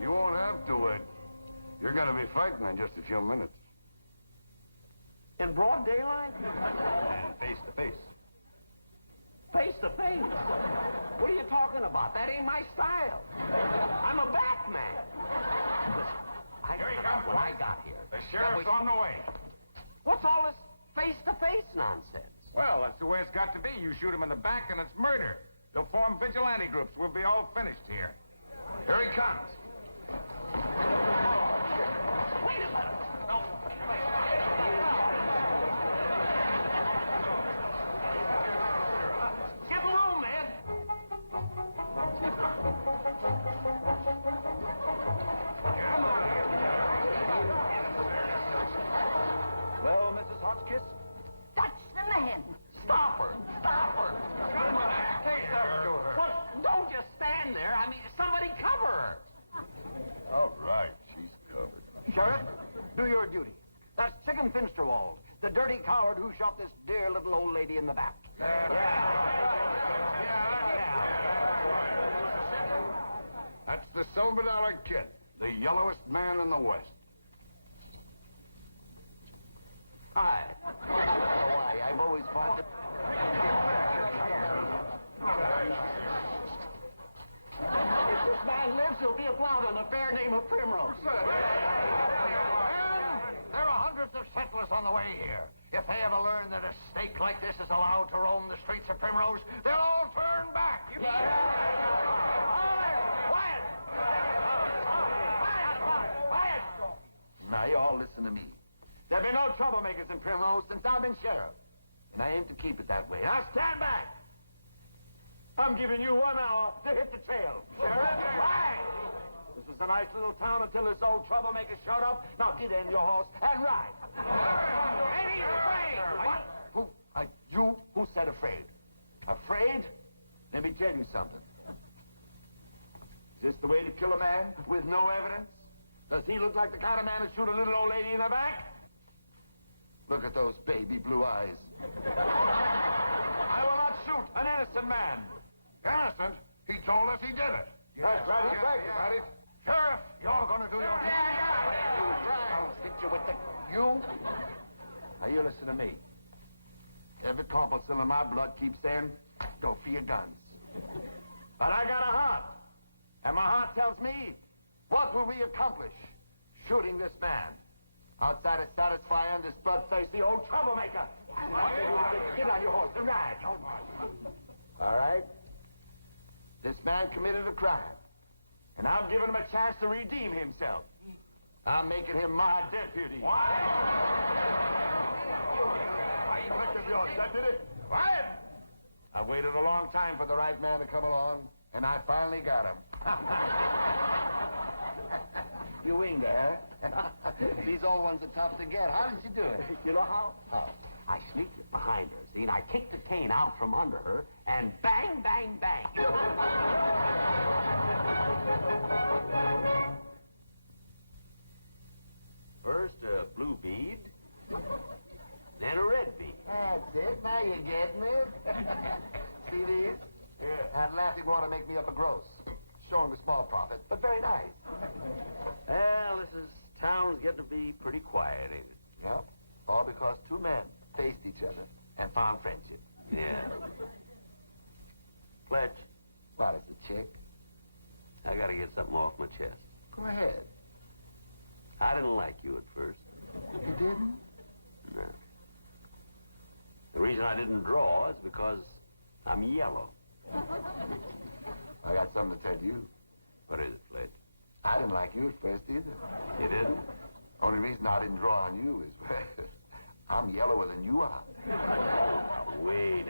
You won't have to, Ed. You're gonna be fighting in just a few minutes. In broad daylight? And face to face. Face to face? What are you talking about? That ain't my style. I'm a Batman. Listen, Here he comes, when I boys. got here. The sheriff's on the way. What's all this face-to-face nonsense? Well, that's the way it's got to be. You shoot him in the back and it's murder. They'll form vigilante groups. We'll be all finished here. Here he comes. Wait a minute. Give him room, man. Well, Mrs. Hotchkiss? That's the man. Stop her. Stop her. Take that to her. Well, don't just stand there. I mean, somebody cover her. All right, she's covered. Sheriff, do your duty. That's Chicken Finsterwald, the dirty coward who shot this dear little old lady in the back. That's the $1,000 kid, the yellowest man in the West. Hi. Why? I've always wanted. If this man lives, he'll be a blot on the fair name of Primrose. And there are hundreds of settlers on the way here. If they ever learn that a snake like this is allowed to roam the streets of Primrose, they'll all turn back. Quiet! Quiet! Now, you all listen to me. There've been no troublemakers in Primrose since I've been sheriff. And I aim to keep it that way. Now, stand back! I'm giving you 1 hour to hit the trail. Sheriff, why? This was a nice little town until this old troublemaker showed up. Now get in your horse and ride. And he's afraid! What? Who said afraid? Afraid? Let me tell you something. Is this the way to kill a man with no evidence? Does he look like the kind of man to shoot a little old lady in the back? Look at those baby blue eyes. I will not shoot an innocent man. Innocent? He told us he did it. That's right, he's right about it. Sheriff, you're going to do your duty. I'll hit you with the... You? Now, you listen to me. Every corpuscle in my blood keeps saying, go for your guns. But I got a heart. And my heart tells me, what will we accomplish shooting this man? Outside of satisfying this bloodthirsty old troublemaker. Get on your horse and ride. All right? This man committed a crime. And I'm giving him a chance to redeem himself. I'm making him my deputy. Why, you looked at yours, that did it? Quiet! I waited a long time for the right man to come along, and I finally got him. You winged her, huh? These old ones are tough to get. How did you do it? You know how? How? I sneaked up behind her, see, and I kicked the cane out from under her, and bang, bang, bang. First a blue bead, then a red bead. That's it. Now you're getting it. See these? Yeah. Had laughing water make me up a gross. Showing a small profit, but very nice. Well, town's getting to be pretty quiet, ain't it? Yep. All because two men faced each other and found friendship. Yeah. Pledge. What is it, chick? I gotta get something off my chest. Go ahead. I didn't like you at first. You didn't? No. The reason I didn't draw is because I'm yellow. I got something to tell you. What is it, Pledge? I didn't like you at first either. You didn't? Only reason I didn't draw on you is I'm yellower than you are. Oh, now, wait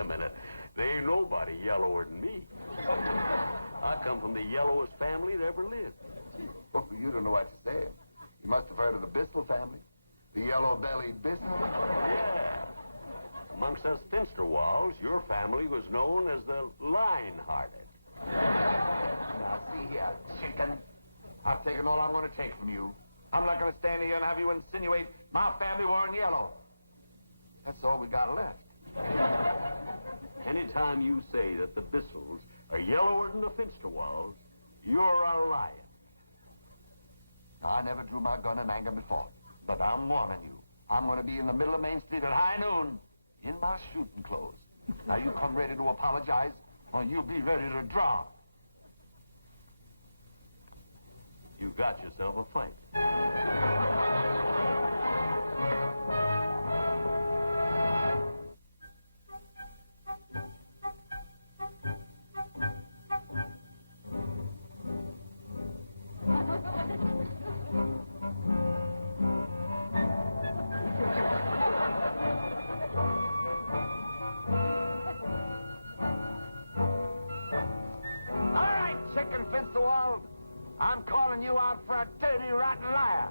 a minute. There ain't nobody yellower than me. I come from the yellowest family that ever lived. Oh, you don't know what you're saying. You must have heard of the Bissell family. The yellow-bellied Bissell. Yeah. Amongst us Finsterwalds, your family was known as the line-hearted. Now, see here, chicken. I've taken all I'm going to take from you. I'm not going to stand here and have you insinuate my family weren't yellow. That's all we got left. Anytime you say that the Bissells are yellower than the Finsterwalds, you're a liar. Now, I never drew my gun in anger before, but I'm warning you. I'm going to be in the middle of Main Street at high noon in my shooting clothes. Now, you come ready to apologize, or you be ready to draw. You got yourself a fight. Finsterwald, I'm calling you out for a dirty, rotten liar.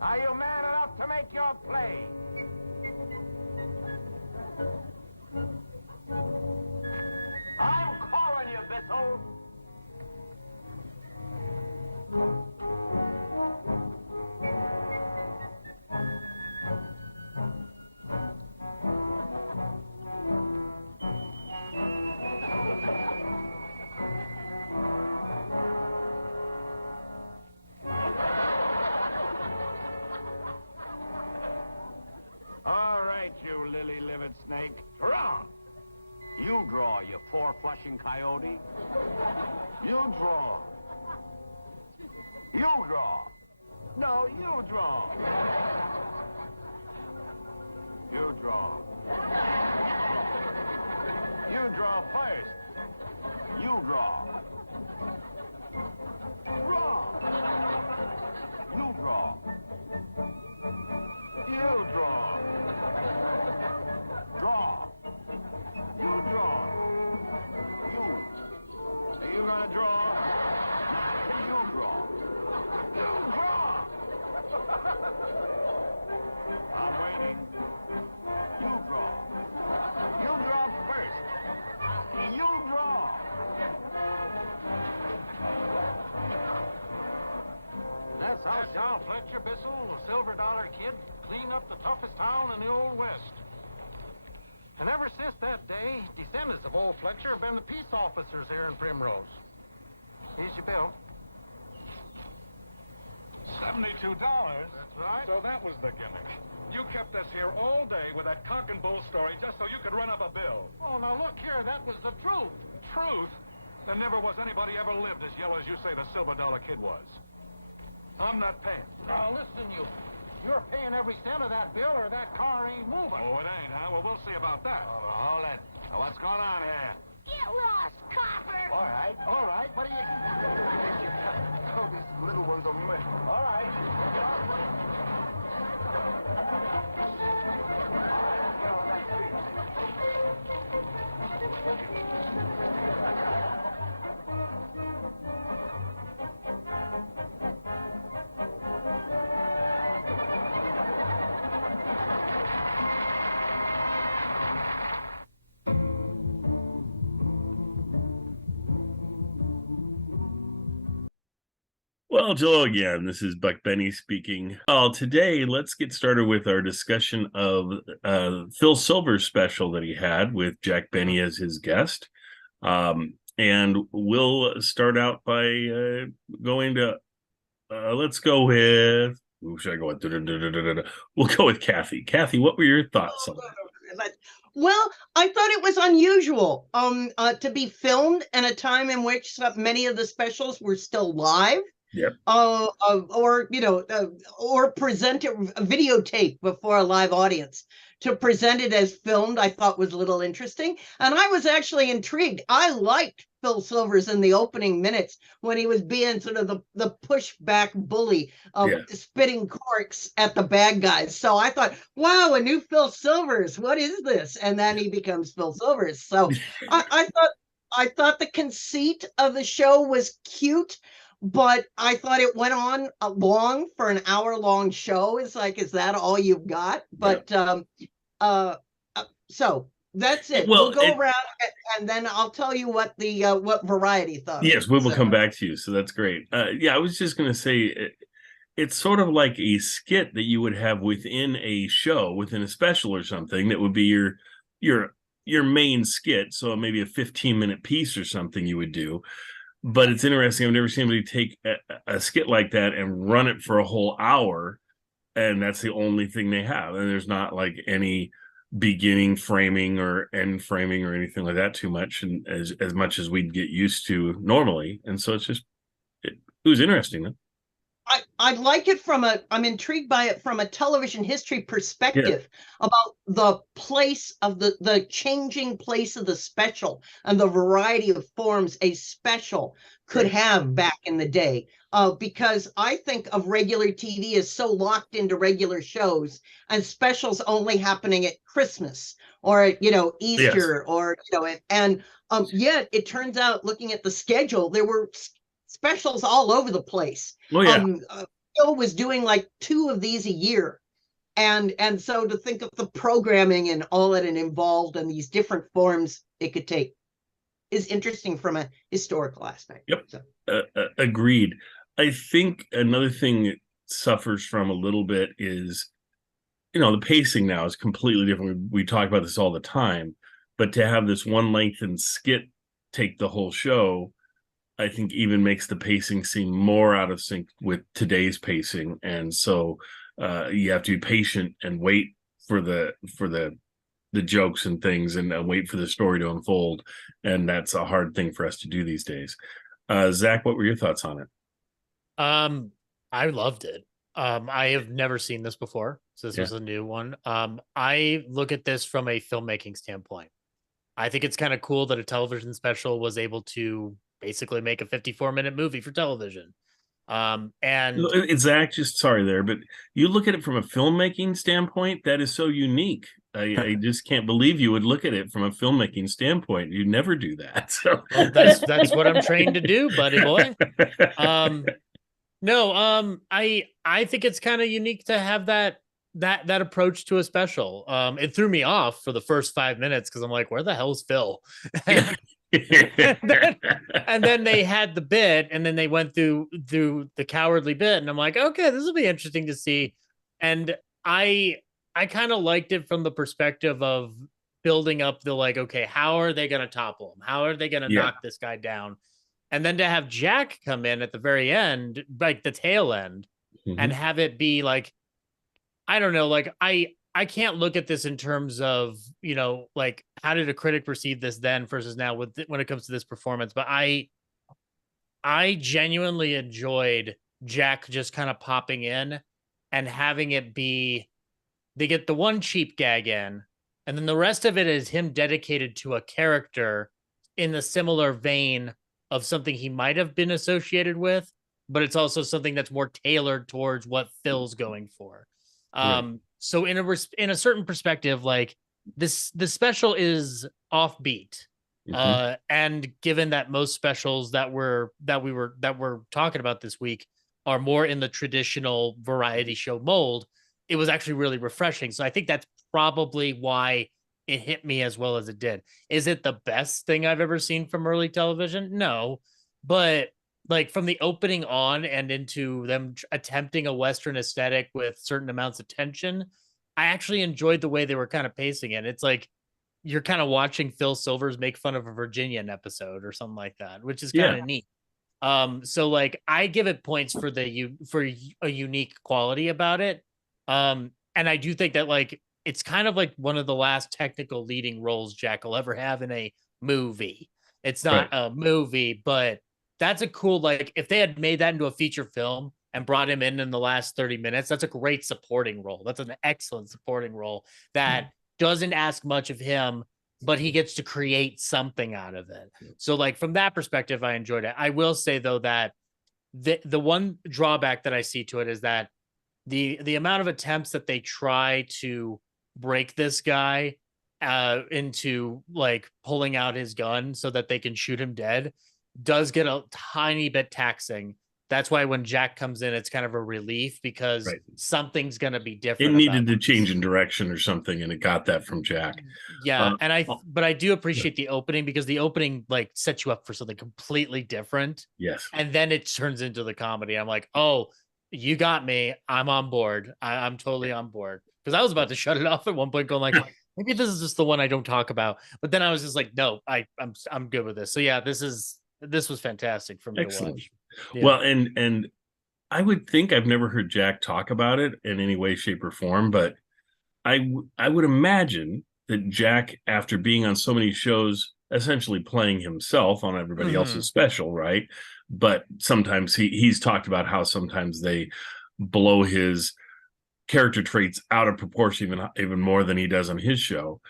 Are you man enough to make your play? I'm calling you, Bissell. right, you lily-livered snake. Draw! You draw, you four-flushing coyote. You draw. You draw. No, you draw. You draw. You draw first. You draw. Draw. You draw. You draw. Draw. You draw. You. Are you gonna draw? Not you draw. You draw. I'm waiting. You draw. You draw first. You draw. That's how Fletcher Bissell, the Silver Dollar Kid, cleaned up the toughest town in the Old West. And ever since that day, descendants of old Fletcher have been the peace officers here in Primrose. Here's your bill. $72? That's right. So that was the gimmick. You kept us here all day with that cock and bull story just so you could run up a bill. Oh, now look here, that was the truth. Truth? There never was anybody ever lived as yellow as you say the Silver Dollar Kid was. I'm not paying. Now listen, you. You're paying every cent of that bill or that car ain't moving. Oh, it ain't, huh? Well, we'll see about that. Hold it. Now, what's going on here? Get lost, copper! All right. What are you... Oh, these little ones are mad. All right. Well, hello again. This is Buck Benny speaking. Well, today, let's get started with our discussion of Phil Silver's special that he had with Jack Benny as his guest. And we'll start out by going to, let's go with, who should I go with? We'll go with Kathy. Kathy, what were your thoughts on that? Well, I thought it was unusual to be filmed in a time in which many of the specials were still live. Yep. Or present it a videotape before a live audience. To present it as filmed, I thought was a little interesting, and I was actually intrigued. I liked Phil Silvers in the opening minutes when he was being sort of the pushback bully of spitting corks at the bad guys. So I thought, wow, a new Phil Silvers. What is this? And then he becomes Phil Silvers. So I thought the conceit of the show was cute. But I thought it went on long for an hour-long show. It's like, is that all you've got? But so that's it. We'll go around, and then I'll tell you what the what Variety thought. Yes, we will come back to you. So that's great. Yeah, I was just going to say, it's sort of like a skit that you would have within a show, within a special or something. That would be your main skit. So maybe a 15-minute piece or something you would do. But it's interesting. I've never seen anybody take a skit like that and run it for a whole hour, and that's the only thing they have. And there's not like any beginning framing or end framing or anything like that too much, and as much as we'd get used to normally. And so it was interesting, though. I like it I'm intrigued by it from a television history perspective about the place of the changing place of the special and the variety of forms a special could have back in the day. Because I think of regular TV as so locked into regular shows and specials only happening at Christmas or, Easter or, and yet it turns out looking at the schedule, there were specials all over the place. Oh, yeah. Phil was doing like 2 of these a year. And so to think of the programming and all that it involved and these different forms it could take is interesting from a historical aspect. Yep. So. Agreed. I think another thing it suffers from a little bit is, the pacing now is completely different. We talk about this all the time, but to have this one lengthened skit take the whole show, I think even makes the pacing seem more out of sync with today's pacing. And so you have to be patient and wait for the jokes and things, and wait for the story to unfold. And that's a hard thing for us to do these days. Zach, what were your thoughts on it? I loved it. I have never seen this before, so this was a new one. I look at this from a filmmaking standpoint. I think it's kind of cool that a television special was able to basically make a 54-minute movie for television. And Zach, just sorry there, but you look at it from a filmmaking standpoint, that is so unique. I just can't believe you would look at it from a filmmaking standpoint. You never do that. So well, that's what I'm trained to do, buddy boy. No, I think it's kind of unique to have that approach to a special. It threw me off for the first 5 minutes because I'm like, where the hell's Phil? and then they had the bit, and then they went through the cowardly bit, and I'm like, okay, this will be interesting to see. And I kind of liked it from the perspective of building up the like, okay, how are they going to topple him? How are they going to knock this guy down? And then to have Jack come in at the very end, like the tail end, and have it be like, I don't know, like I can't look at this in terms of, you know, like how did a critic perceive this then versus now when it comes to this performance. But I genuinely enjoyed Jack just kind of popping in and having it be, they get the one cheap gag in, and then the rest of it is him dedicated to a character in the similar vein of something he might have been associated with, but it's also something that's more tailored towards what Phil's going for. Right. So in a certain perspective, like the special is offbeat. And given that most specials that we're talking about this week are more in the traditional variety show mold, it was actually really refreshing. So I think that's probably why it hit me as well as it did. Is it the best thing I've ever seen from early television? No, but like from the opening on and into them attempting a Western aesthetic with certain amounts of tension, I actually enjoyed the way they were kind of pacing it. It's like you're kind of watching Phil Silvers make fun of a Virginian episode or something like that, which is kind of neat. So like I give it points for a unique quality about it. And I do think that like it's kind of like one of the last technical leading roles Jack will ever have in a movie. It's not a movie, but that's a cool, like if they had made that into a feature film and brought him in the last 30 minutes, that's a great supporting role. That's an excellent supporting role that doesn't ask much of him, but he gets to create something out of it. So like from that perspective, I enjoyed it. I will say though that the one drawback that I see to it is that the amount of attempts that they try to break this guy into like pulling out his gun so that they can shoot him dead does get a tiny bit taxing. That's why when Jack comes in, it's kind of a relief because something's going to be different. It needed to change in direction or something, and it got that from Jack. Yeah, but I do appreciate the opening because the opening like sets you up for something completely different. Yes, and then it turns into the comedy. I'm like, oh, you got me. I'm on board. I'm totally on board because I was about to shut it off at one point, going like, maybe this is just the one I don't talk about. But then I was just like, no, I'm good with this. So yeah, this was fantastic for me to watch. Yeah. Well, and I would think I've never heard Jack talk about it in any way, shape, or form, but I would imagine that Jack, after being on so many shows, essentially playing himself on everybody else's special, right? But sometimes he's talked about how sometimes they blow his character traits out of proportion even more than he does on his show.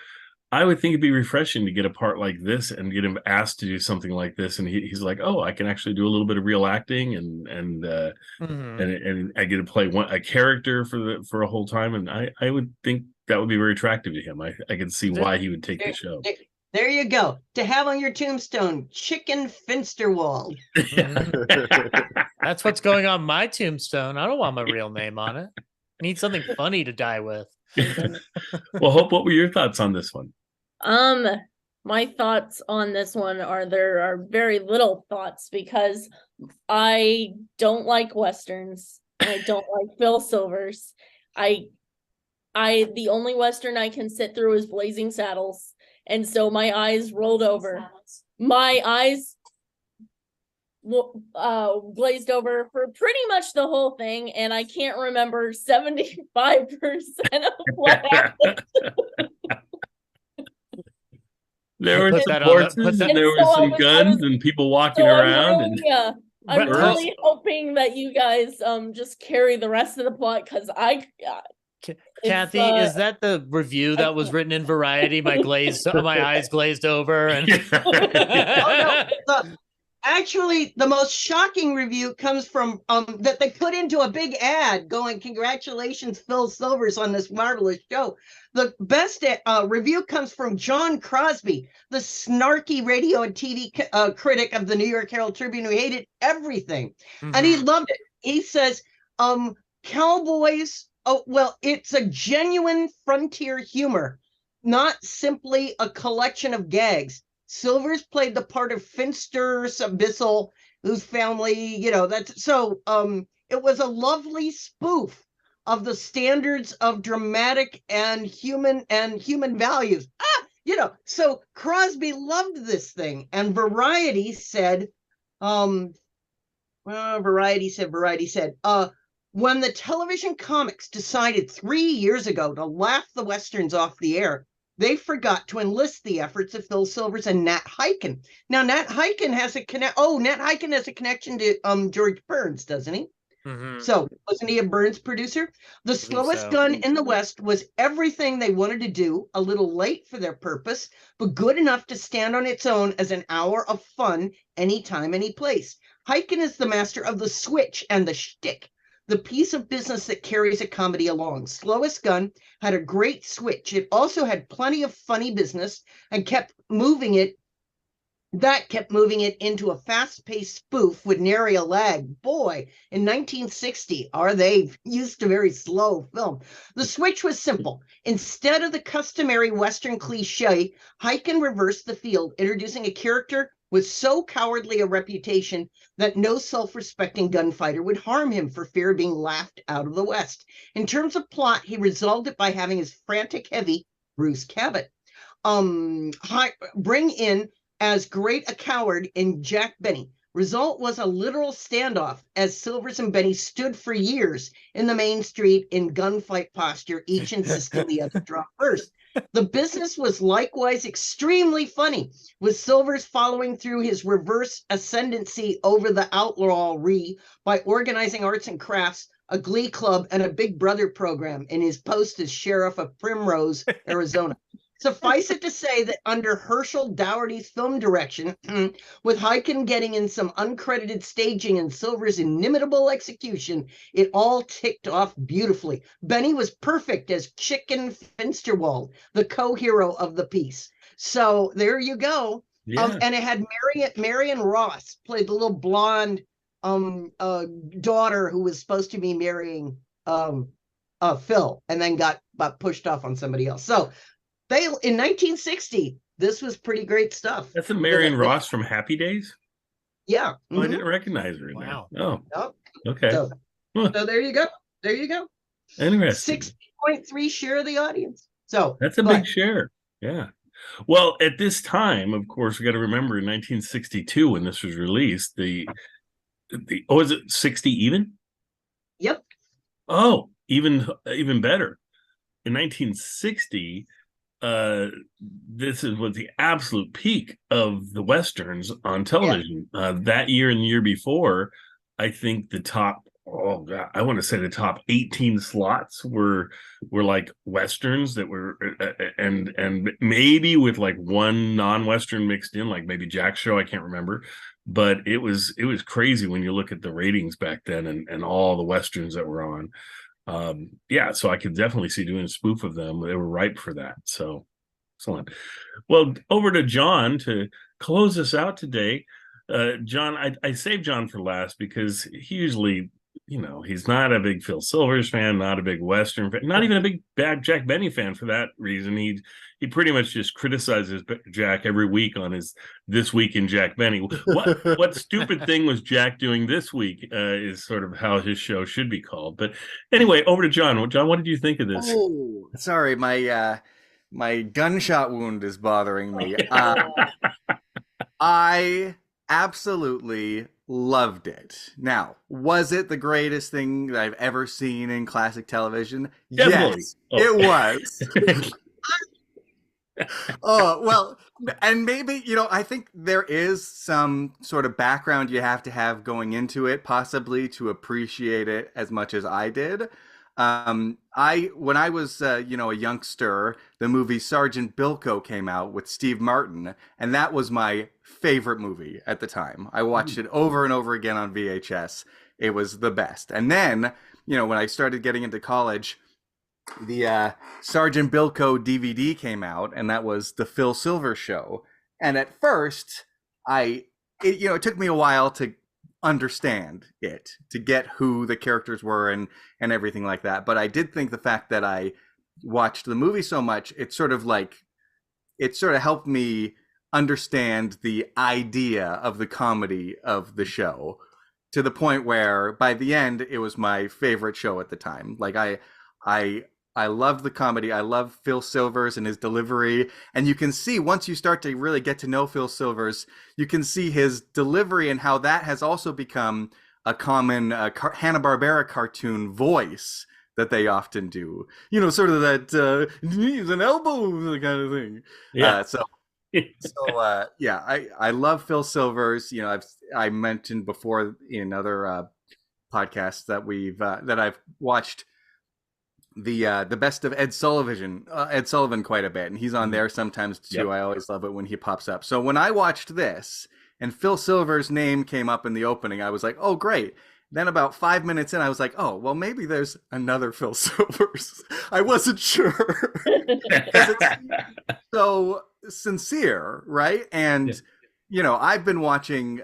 I would think it'd be refreshing to get a part like this and get him asked to do something like this, and he's like, "Oh, I can actually do a little bit of real acting, and I get to play a character for a whole time." And I would think that would be very attractive to him. I can see why he would take the show. There you go. To have on your tombstone, Chicken Finsterwald. That's what's going on my tombstone. I don't want my real name on it. I need something funny to die with. Well, Hope, what were your thoughts on this one? My thoughts on this one there are very little thoughts because I don't like Westerns. I don't like Phil Silvers. The only Western I can sit through is Blazing Saddles. And so my eyes rolled over. My eyes glazed over for pretty much the whole thing, and I can't remember 75% of what happened. There were Put some that on the- put horses, that- and there And were so some guns and people walking around. And I'm birds. really hoping that you guys just carry the rest of the plot, because Kathy, is that the review that was written in Variety? My eyes glazed over, and Actually, the most shocking review comes from that they put into a big ad going, "Congratulations, Phil Silvers, on this marvelous show." The best review comes from John Crosby, the snarky radio and TV critic of the New York Herald Tribune, who hated everything, and he loved it. He says, "Cowboys, oh well, it's a genuine frontier humor, not simply a collection of gags. Silvers played the part of Finster's Abyssal, whose family, that's so it was a lovely spoof of the standards of dramatic and human values." So Crosby loved this thing, and Variety said, when the television comics decided 3 years ago to laugh the Westerns off the air, they forgot to enlist the efforts of Phil Silvers and Nat Hiken. Now, Nat Hiken has a connection to George Burns, doesn't he? So, wasn't he a Burns producer? The Slowest Gun in the West was everything they wanted to do, a little late for their purpose, but good enough to stand on its own as an hour of fun anytime, any place. Hiken is the master of the switch and the shtick, the piece of business that carries a comedy along. Slowest Gun had a great switch. It also had plenty of funny business and kept moving it into a fast-paced spoof with nary a lag. Boy, in 1960, are they used to very slow film. The switch was simple. Instead of the customary Western cliche, Hiken reversed the field, introducing a character with so cowardly a reputation that no self-respecting gunfighter would harm him for fear of being laughed out of the West. In terms of plot, he resolved it by having his frantic heavy, Bruce Cabot, bring in as great a coward in Jack Benny. Result was a literal standoff as Silvers and Benny stood for years in the main street in gunfight posture, each insisting the other drop first. The business was likewise extremely funny, with Silvers following through his reverse ascendancy over the outlaw by organizing arts and crafts, a glee club, and a Big Brother program in his post as sheriff of Primrose, Arizona. Suffice it to say that under Herschel Dougherty's film direction, with Hiken getting in some uncredited staging and Silver's inimitable execution, it all ticked off beautifully. Benny was perfect as Chicken Finsterwald, the co-hero of the piece. So there you go. Yeah. And it had Marion Ross played the little blonde daughter who was supposed to be marrying Phil, and then got pushed off on somebody else. So in 1960, this was pretty great stuff. That's a Marion Ross from Happy Days? Yeah. Oh, I didn't recognize her in there. Oh, Yep. okay. So there you go. There you go. Interesting. 60.3 share of the audience. So that's a big share. Yeah. Well, at this time, of course, we got to remember in 1962 when this was released, was it 60 even? Yep. Oh, even better. In 1960, this was the absolute peak of the Westerns on television. Yeah. That year and the year before, I think the top, I want to say the top 18 slots were like Westerns that were, and maybe with like one non-Western mixed in, like maybe Jack's Show, I can't remember. But it was crazy when you look at the ratings back then and all the Westerns that were on. So I could definitely see doing a spoof of them. They were ripe for that. So excellent. Well, over to John to close us out today. John, I saved John for last because he usually, he's not a big Phil Silvers fan, not a big Western fan, not even a big bad Jack Benny fan for that reason. He pretty much just criticizes Jack every week on his This Week in Jack Benny. What stupid thing was Jack doing this week is sort of how his show should be called. But anyway, over to John. John, what did you think of this? Oh, sorry, my gunshot wound is bothering me. I absolutely loved it. Now, was it the greatest thing that I've ever seen in classic television? Definitely. Yes, Oh. it was. Oh, well, and maybe, I think there is some sort of background you have to have going into it, possibly to appreciate it as much as I did. When I was, a youngster, the movie Sergeant Bilko came out with Steve Martin, and that was my favorite movie at the time. I watched it over and over again on VHS. It was the best. And then, when I started getting into college, the Sergeant Bilko DVD came out, and that was the Phil Silver Show. And at first, it took me a while to understand it, to get who the characters were and everything like that. But I did think the fact that I watched the movie so much, it sort of helped me understand the idea of the comedy of the show, to the point where by the end it was my favorite show at the time. Like I loved the comedy. I love Phil Silvers and his delivery. And you can see, once you start to really get to know Phil Silvers, you can see his delivery and how that has also become a common Hanna-Barbera cartoon voice that they often do. Sort of that knees and elbows kind of thing. Yeah. I love Phil Silvers. I mentioned before in other podcasts that I've watched the best of Ed Sullivan quite a bit, and he's on there sometimes too. Yep. I always love it when he pops up. So when I watched this and Phil Silver's name came up in the opening, I was like, oh great. Then about 5 minutes in, I was like, oh well, maybe there's another Phil Silvers. I wasn't sure. It's so sincere, right? And I've been watching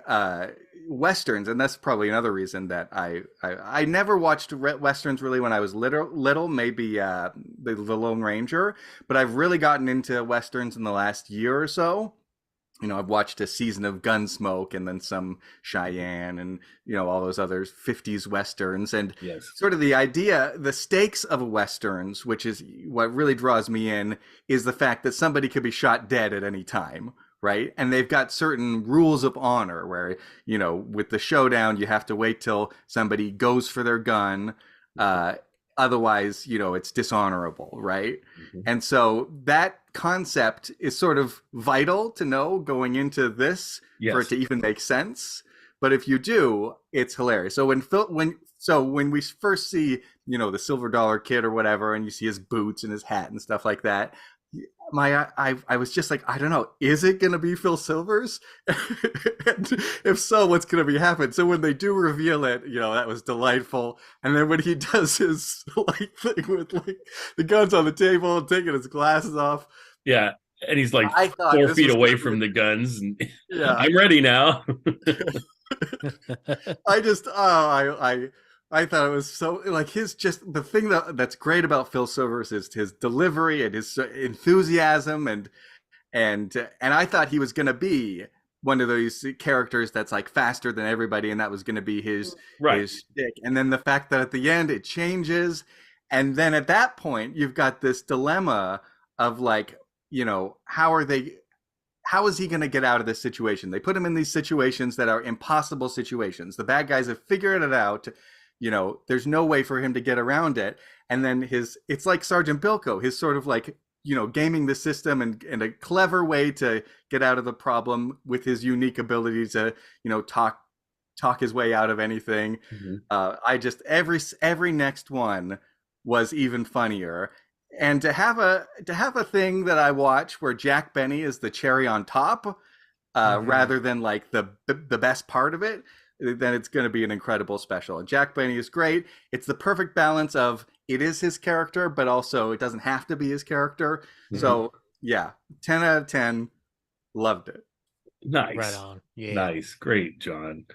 Westerns, and that's probably another reason that I never watched Westerns really when I was little, maybe the Lone Ranger, but I've really gotten into Westerns in the last year or so. I've watched a season of Gunsmoke and then some Cheyenne and, all those other 50s Westerns. And sort of the idea, the stakes of Westerns, which is what really draws me in, is the fact that somebody could be shot dead at any time. Right. And they've got certain rules of honor where, with the showdown, you have to wait till somebody goes for their gun. Otherwise, it's dishonorable. Right. Mm-hmm. And so that concept is sort of vital to know going into this for it to even make sense. But if you do, it's hilarious. So when we first see, the Silver Dollar Kid or whatever, and you see his boots and his hat and stuff like that, I was just like, I don't know, is it gonna be Phil Silvers? And if so, what's gonna be happening? So when they do reveal it, that was delightful. And then when he does his thing with the guns on the table and taking his glasses off, and he's like 4 feet away from the guns, and I'm ready now. I thought it was so the thing that's great about Phil Silvers is his delivery and his enthusiasm and I thought he was going to be one of those characters that's like faster than everybody, and that was going to be his shtick. And then the fact that at the end it changes, and then at that point you've got this dilemma of how is he going to get out of this situation? They put him in these situations that are impossible situations. The bad guys have figured it out. There's no way for him to get around it. And then it's like Sergeant Bilko, his sort of gaming the system and a clever way to get out of the problem with his unique ability to, talk his way out of anything. Mm-hmm. Every next one was even funnier. And to have a thing that I watch where Jack Benny is the cherry on top, rather than the best part of it, then it's going to be an incredible special. And Jack Benny is great. It's the perfect balance of it is his character, but also it doesn't have to be his character. Mm-hmm. So 10 out of 10, loved it. Nice, right on. Yeah, nice, great, John.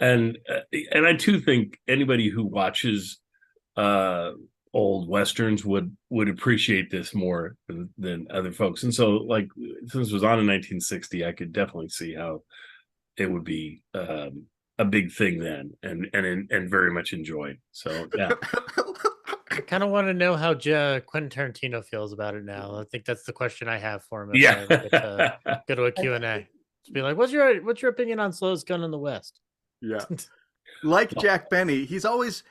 And I too think anybody who watches old Westerns would appreciate this more than other folks. And so, since it was on in 1960, I could definitely see how it would be a big thing then, and very much enjoyed. So yeah. I kind of want to know how Quentin Tarantino feels about it now. I think that's the question I have for him. Go to a Q&A. Just be like, what's your opinion on Slowest Gun in the West? Yeah. Like Jack Benny, he's always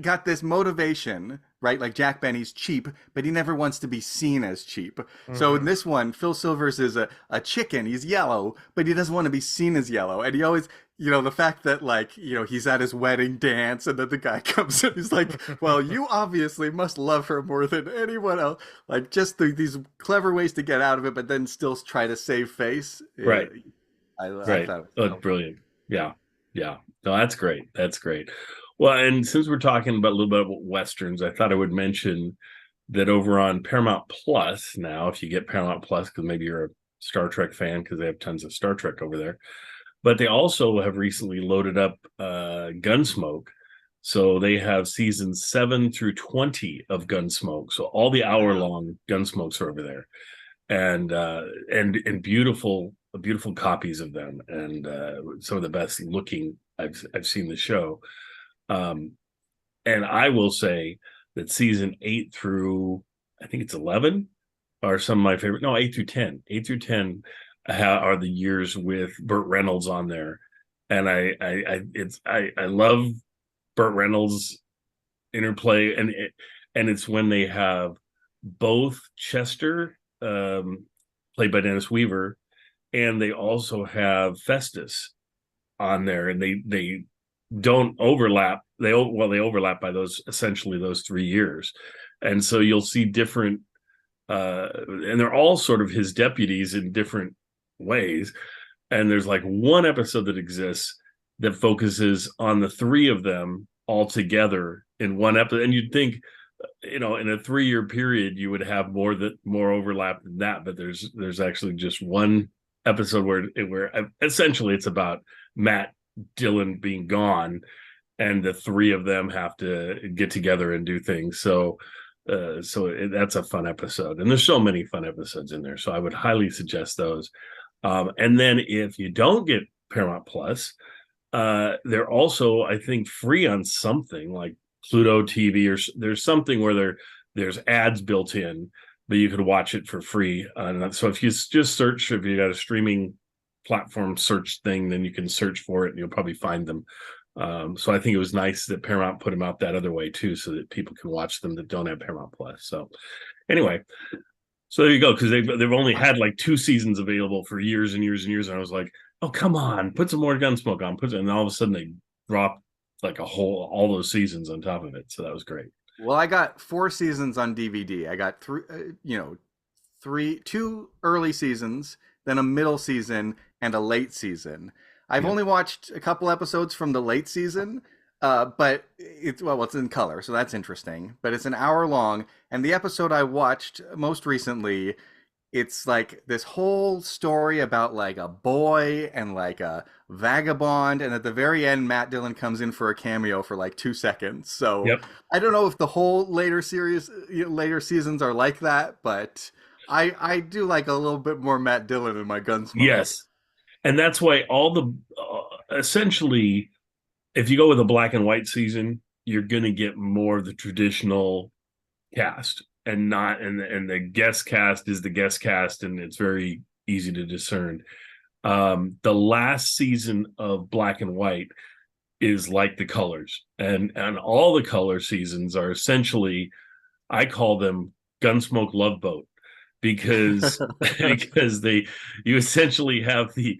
got this motivation, right? Like Jack Benny's cheap, but he never wants to be seen as cheap. So in this one, Phil Silvers is a chicken. He's yellow, but he doesn't want to be seen as yellow. And he always, the fact that he's at his wedding dance and then the guy comes in, he's like, well, you obviously must love her more than anyone else. Like just these clever ways to get out of it, but then still try to save face. Right. I Right. thought Brilliant. Yeah. Yeah. No, that's great. That's great. Well, and since we're talking about a little bit about Westerns, I thought I would mention that over on Paramount Plus now, if you get Paramount Plus, because maybe you're a Star Trek fan, because they have tons of Star Trek over there, but they also have recently loaded up Gunsmoke. So they have seasons 7 through 20 of Gunsmoke. So all the hour-long Gunsmokes are over there, and beautiful copies of them, and some of the best looking I've seen the show. And I will say that season 8 through, I think it's 11, are some of my favorite. No, 8 through 10. 8 through 10 are the years with Burt Reynolds on there, and I love Burt Reynolds' interplay, and it's when they have both Chester, played by Dennis Weaver, and they also have Festus on there, and they don't overlap. They overlap by essentially those 3 years, and so you'll see different, and they're all sort of his deputies in different ways. And there's like one episode that exists that focuses on the 3 of them all together in one episode, and you'd think, in a 3-year period you would have more overlap than that, but there's actually just one episode where essentially it's about Matt Dillon being gone, and the 3 of them have to get together and do things. So that's a fun episode, and there's so many fun episodes in there. So I would highly suggest those. And then if you don't get Paramount Plus, they're also, I think, free on something like Pluto TV, or there's something where there's ads built in, but you could watch it for free. So if you just search, if you got a streaming platform search thing, then you can search for it and you'll probably find them. So I think it was nice that Paramount put them out that other way too, so that people can watch them that don't have Paramount Plus. So anyway, so there you go, because they've only had like 2 seasons available for years and years and years, and I was like, oh, come on, put some more Gunsmoke on, and all of a sudden they dropped like all those seasons on top of it. So that was great. Well, I got 4 seasons on DVD. I got 2 early seasons, then a middle season, and a late season. I've only watched a couple episodes from the late season, but it's in color, so that's interesting. But it's an hour long, and the episode I watched most recently, it's like this whole story about like a boy and like a vagabond, and at the very end Matt Dillon comes in for a cameo for like 2 seconds. So I don't know if the whole later seasons are like that, but I do like a little bit more Matt Dillon in my Gunsmoke. Yes, and that's why all the essentially, if you go with a black and white season, you're going to get more of the traditional cast, and the guest cast is the guest cast, and it's very easy to discern. The last season of black and white is like the colors, and all the color seasons are essentially, I call them Gunsmoke Love Boat, because you essentially have the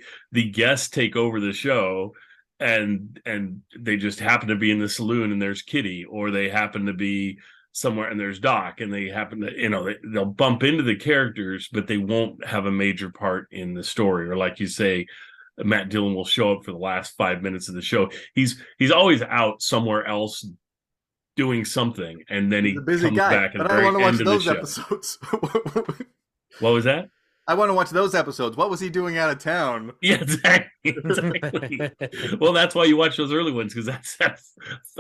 guests take over the show, and they just happen to be in the saloon and there's Kitty, or they happen to be somewhere and there's Doc, and they happen to, they'll bump into the characters, but they won't have a major part in the story. Or like you say, Matt Dillon will show up for the last 5 minutes of the show. He's always out somewhere else doing something, and then he comes back at the very end of the show. Episodes. What was that? I want to watch those episodes. What was he doing out of town? Yeah, exactly. Well, that's why you watch those early ones, because that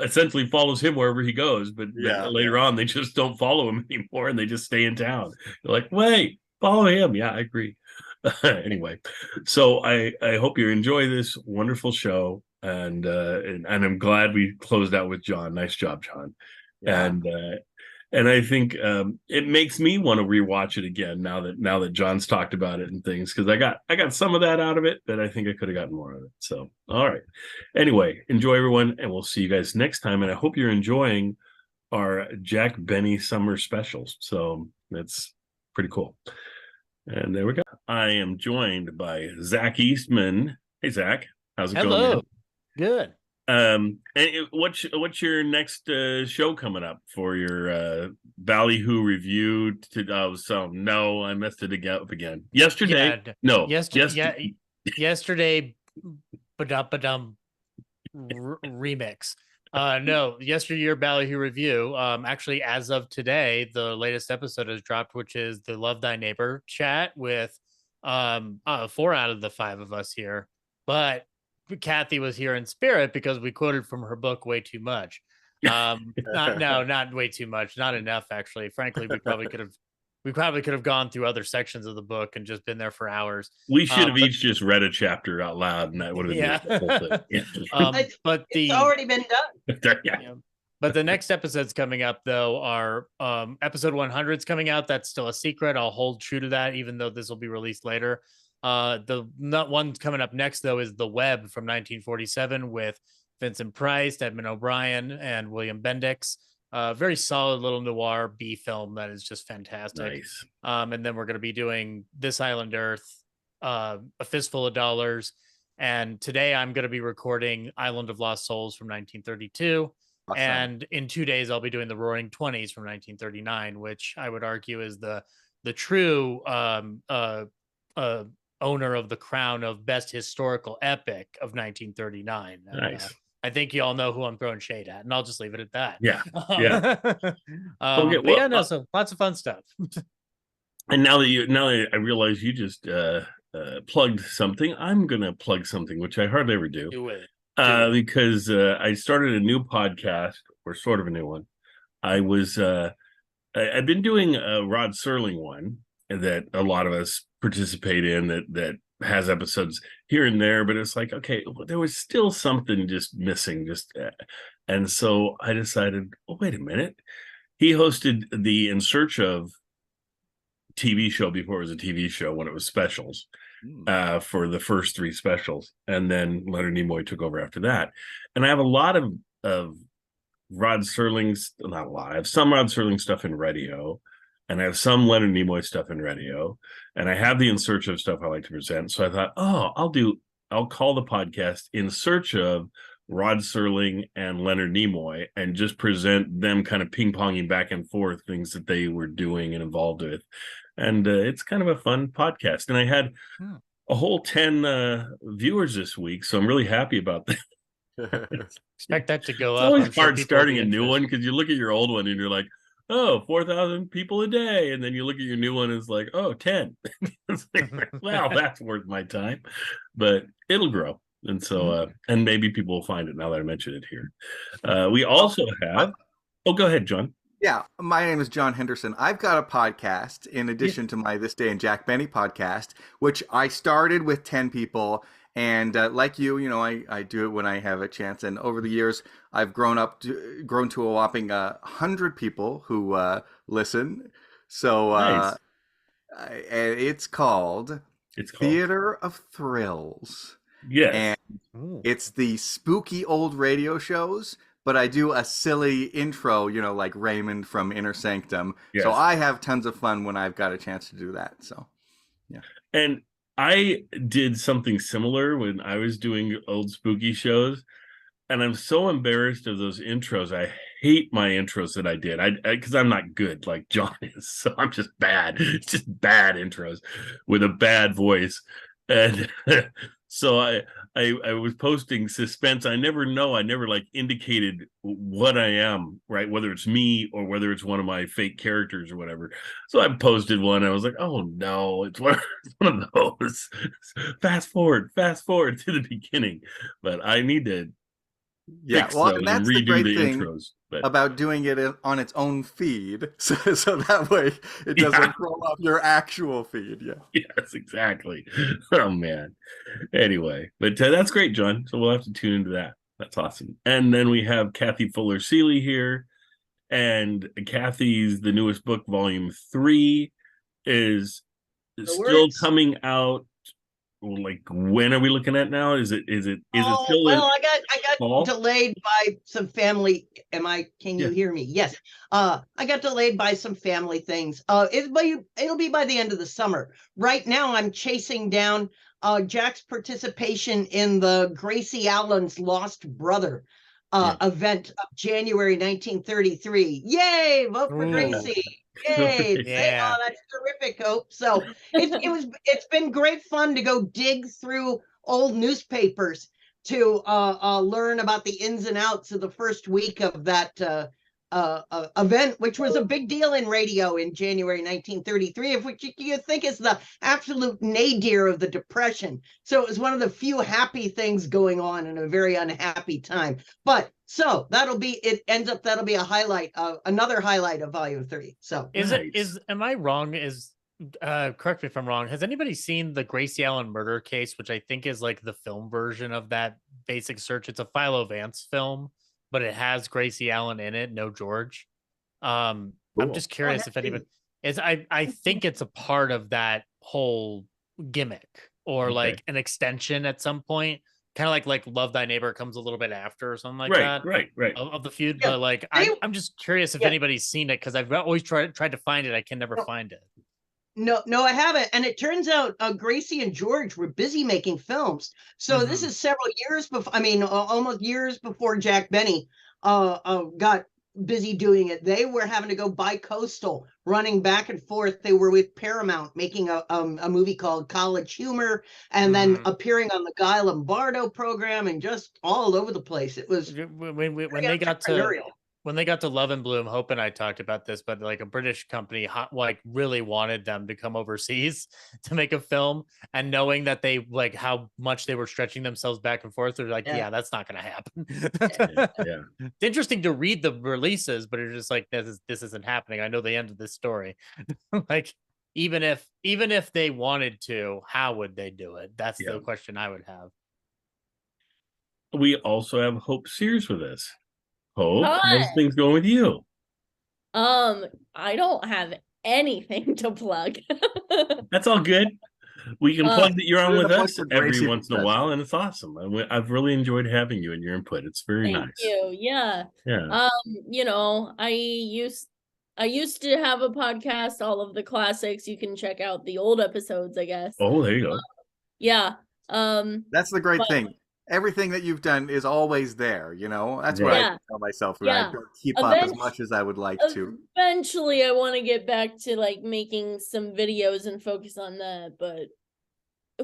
essentially follows him wherever he goes. But later on, they just don't follow him anymore, and they just stay in town. You're like, wait, follow him. Yeah, I agree. Anyway, so I hope you enjoy this wonderful show, and I'm glad we closed out with John. Nice job, John. Yeah. And I think it makes me want to rewatch it again now that John's talked about it and things, because I got some of that out of it, but I think I could have gotten more of it. So, all right. Anyway, enjoy everyone, and we'll see you guys next time. And I hope you're enjoying our Jack Benny summer specials. So that's pretty cool. And there we go. I am joined by Zach Eastman. Hey, Zach, how's it going? Hello. Good. And what's your next show coming up for your Ballyhoo review? So no, I messed it up again. Yesterday, yesterday, ba-dum remix. No, yesteryear Ballyhoo review. Actually, as of today, the latest episode has dropped, which is the Love Thy Neighbor chat with 4 out of the 5 of us here, but Kathy was here in spirit because we quoted from her book way too much. Not way too much, not enough actually. Frankly, we probably could have gone through other sections of the book and just been there for hours. We should have each just read a chapter out loud, and that would have been the whole thing. But it's already been done. But the next episodes coming up, though, are episode 100 is coming out. That's still a secret. I'll hold true to that, even though this will be released later. The one coming up next, though, is The Web from 1947 with Vincent Price, Edmund O'Brien, and William Bendix. Very solid little noir B film that is just fantastic. Nice. And then we're going to be doing This Island Earth, A Fistful of Dollars. And today I'm going to be recording Island of Lost Souls from 1932. Awesome. And in 2 days, I'll be doing The Roaring Twenties from 1939, which I would argue is the true owner of the crown of best historical epic of 1939. Nice. I think you all know who I'm throwing shade at, and I'll just leave it at that. Yeah. So lots of fun stuff. And now that I realize you just plugged something, I'm gonna plug something, which I hardly ever do. Do it. Because I started a new podcast, or sort of a new one. I've been doing a Rod Serling one that a lot of us participate in that has episodes here and there, but it's like, okay, there was still something just missing, and so I decided, oh, wait a minute. He hosted the In Search of TV show before it was a TV show, when it was specials, for the first 3 specials, and then Leonard Nimoy took over after that. And I have a lot of Rod Serling's, not a lot, I have some Rod Serling stuff in radio, and I have some Leonard Nimoy stuff in radio, and I have the In Search of stuff I like to present. So I thought, I'll call the podcast In Search of Rod Serling and Leonard Nimoy, and just present them kind of ping-ponging back and forth things that they were doing and involved with. And it's kind of a fun podcast. And I had a whole 10 viewers this week, so I'm really happy about that. Expect that to go up. It's always hard starting a new one, because you look at your old one and you're like, oh, 4,000 people a day. And then you look at your new one and it's like, oh, 10. It's like, well, that's worth my time. But it'll grow. And so, and maybe people will find it now that I mention it here. We also have, go ahead, John. Yeah, my name is John Henderson. I've got a podcast in addition to my This Day in Jack Benny podcast, which I started with 10 people. And like you know, I do it when I have a chance. And over the years, I've grown to a whopping 100 people who listen. So nice. It's called Theater of Thrills. Yes. And it's the spooky old radio shows, but I do a silly intro, like Raymond from Inner Sanctum. Yes. So I have tons of fun when I've got a chance to do that. So, yeah. And I did something similar when I was doing old spooky shows, and I'm so embarrassed of those intros. I hate my intros that I did, because I'm not good like John is, so I'm just bad. It's just bad intros with a bad voice, and so I was posting suspense. I never like indicated what I am, right? Whether it's me or whether it's one of my fake characters or whatever. So I posted one. I was like, oh no, it's one of those. Fast forward to the beginning. But I need to fix those and that's and redo the great thing intros. About doing it on its own feed, so that way it doesn't roll off your actual feed. Yeah. Yes, exactly. Oh man. Anyway, but that's great, John. So we'll have to tune into that. That's awesome. And then we have Kathy Fuller Seeley here, and Kathy's the newest book, volume 3, is The still works. coming out. Like, when are we looking at now? Is it Oh, still well, in I got fall? delayed by some family. Can you Yeah. hear me? Yes. I got delayed by some family things. It'll be by the end of the summer. Right now I'm chasing down Jack's participation in the Gracie Allen's Lost Brother event of January 1933. Yay, vote for Ooh. Gracie. Yay. Yeah. Oh, that's terrific, Hope. So it's been great fun to go dig through old newspapers to learn about the ins and outs of the first week of that event, which was a big deal in radio in January 1933, of which you think is the absolute nadir of the Depression. So it was one of the few happy things going on in a very unhappy time. But so that'll be a highlight, another highlight of volume 3. So am I wrong? Correct me if I'm wrong. Has anybody seen the Gracie Allen murder case, which I think is like the film version of that basic search? It's a Philo Vance film, but it has Gracie Allen in it, no George. I'm just curious if anybody is. I think it's a part of that whole gimmick, or like an extension at some point. Kind of like Love Thy Neighbor comes a little bit after or something like that. Right. Of the feud. Yeah, But like I'm just curious if anybody's seen it, because I've always tried to find it. I can never find it. No, I haven't. And it turns out Gracie and George were busy making films. So this is several years before, almost years before Jack Benny got busy doing it. They were having to go bi-coastal, running back and forth. They were with Paramount making a movie called College Humor, and then appearing on the Guy Lombardo program, and just all over the place. It was when they got to Love and Bloom. Hope and I talked about this, but like a British company like really wanted them to come overseas to make a film, and knowing that they like how much they were stretching themselves back and forth, they're like, yeah that's not going to happen. It's interesting to read the releases, but it's just like, this isn't happening. I know the end of this story. Like, even if they wanted to, how would they do it? That's the question I would have. We also have Hope Sears with us. Hope, Hi. how's things going with you? I don't have anything to plug. That's all good. We can plug that you're on with us every Gracie once in a while, and it's awesome. I've really enjoyed having you and your input. It's very Thank nice. you. Yeah. Yeah. I used to have a podcast, all of the classics. You can check out the old episodes, I guess. Oh, there you go. Yeah. That's the great thing. Everything that you've done is always there, That's what I tell myself. I don't keep up as much as I would like to. Eventually, I want to get back to like making some videos and focus on that, but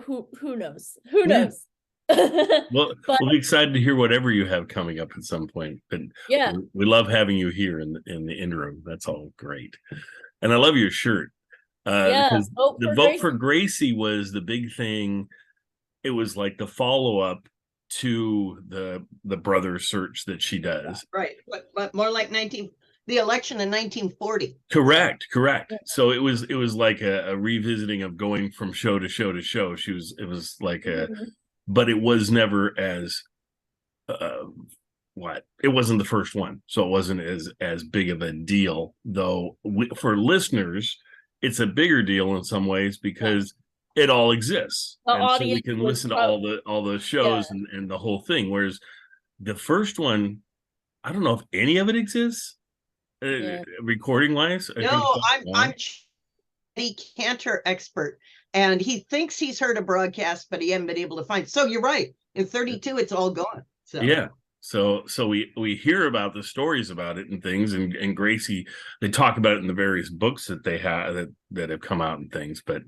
who knows? Who knows? Well, we'll be excited to hear whatever you have coming up at some point. But we love having you here in the interim. That's all great, and I love your shirt. Because the vote for Gracie was the big thing. It was like the follow-up to the brother search that she does. Right, but more like the election in 1940. Correct. So it was like a revisiting of going from show to show to show. It was like but it was never as it wasn't the first one, so it wasn't as big of a deal, though. For listeners, it's a bigger deal in some ways because it all exists, and so we can listen to all the shows and the whole thing. Whereas the first one, I don't know if any of it exists recording wise. No, I'm Eddie Cantor expert, and he thinks he's heard a broadcast, but he hasn't been able to find it. So you're right. In 32, it's all gone. So So we hear about the stories about it and things, and Gracie, they talk about it in the various books that they have that have come out and things, but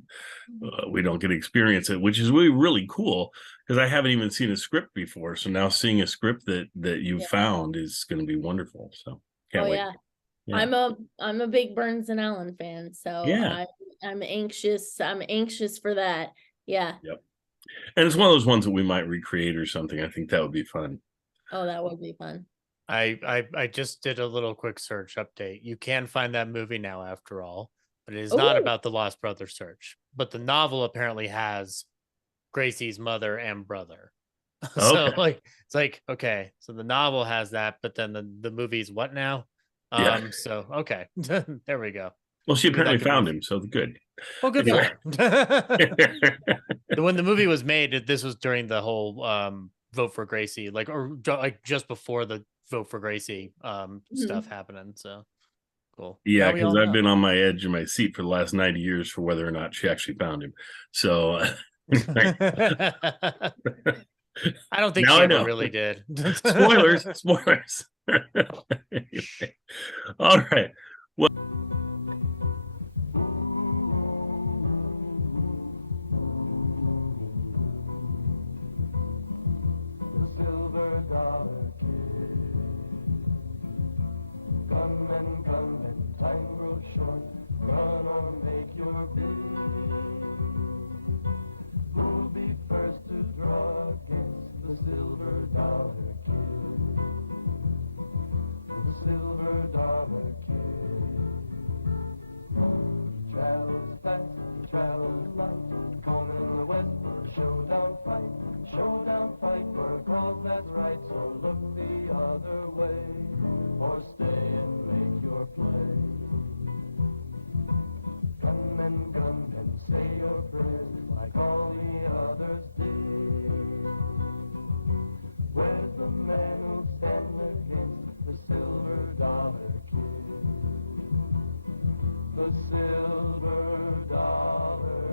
we don't get to experience it, which is really cool, because I haven't even seen a script before. So now seeing a script that you found is going to be wonderful. So can't wait. Yeah. I'm a big Burns and Allen fan, so I'm anxious for that. Yeah. Yep. And it's one of those ones that we might recreate or something. I think that would be fun. Oh, that would be fun. I just did a little quick search update. You can find that movie now, after all, but it is not about the Lost Brother search. But the novel apparently has Gracie's mother and brother. So it's like, okay, so the novel has that, but then the movie's what now? Yeah. So okay, there we go. Well, she Maybe that apparently could found be- him, so good. Well, good Anyway. for her. When the movie was made, this was during the whole vote for Gracie, like just before the vote for Gracie stuff happening. So cool. Yeah, Now we because all I've know. been on my edge of my seat for the last 90 years for whether or not she actually found him. So I don't think now she I ever know. really did. Spoilers. Anyway. All right. Well, The silver dollar kid. Gunmen, gunmen, time grows short. Run or make your bid. Who'll be first to draw against the silver dollar kid? The silver dollar kid. He travels fast, he travels light, combing the west for a showdown fight for a cause that's right. So look the other way, or stay and make your play. Gunmen, say your prayers like all the others did. Where's the man who'll stand against the silver dollar kid? The silver dollar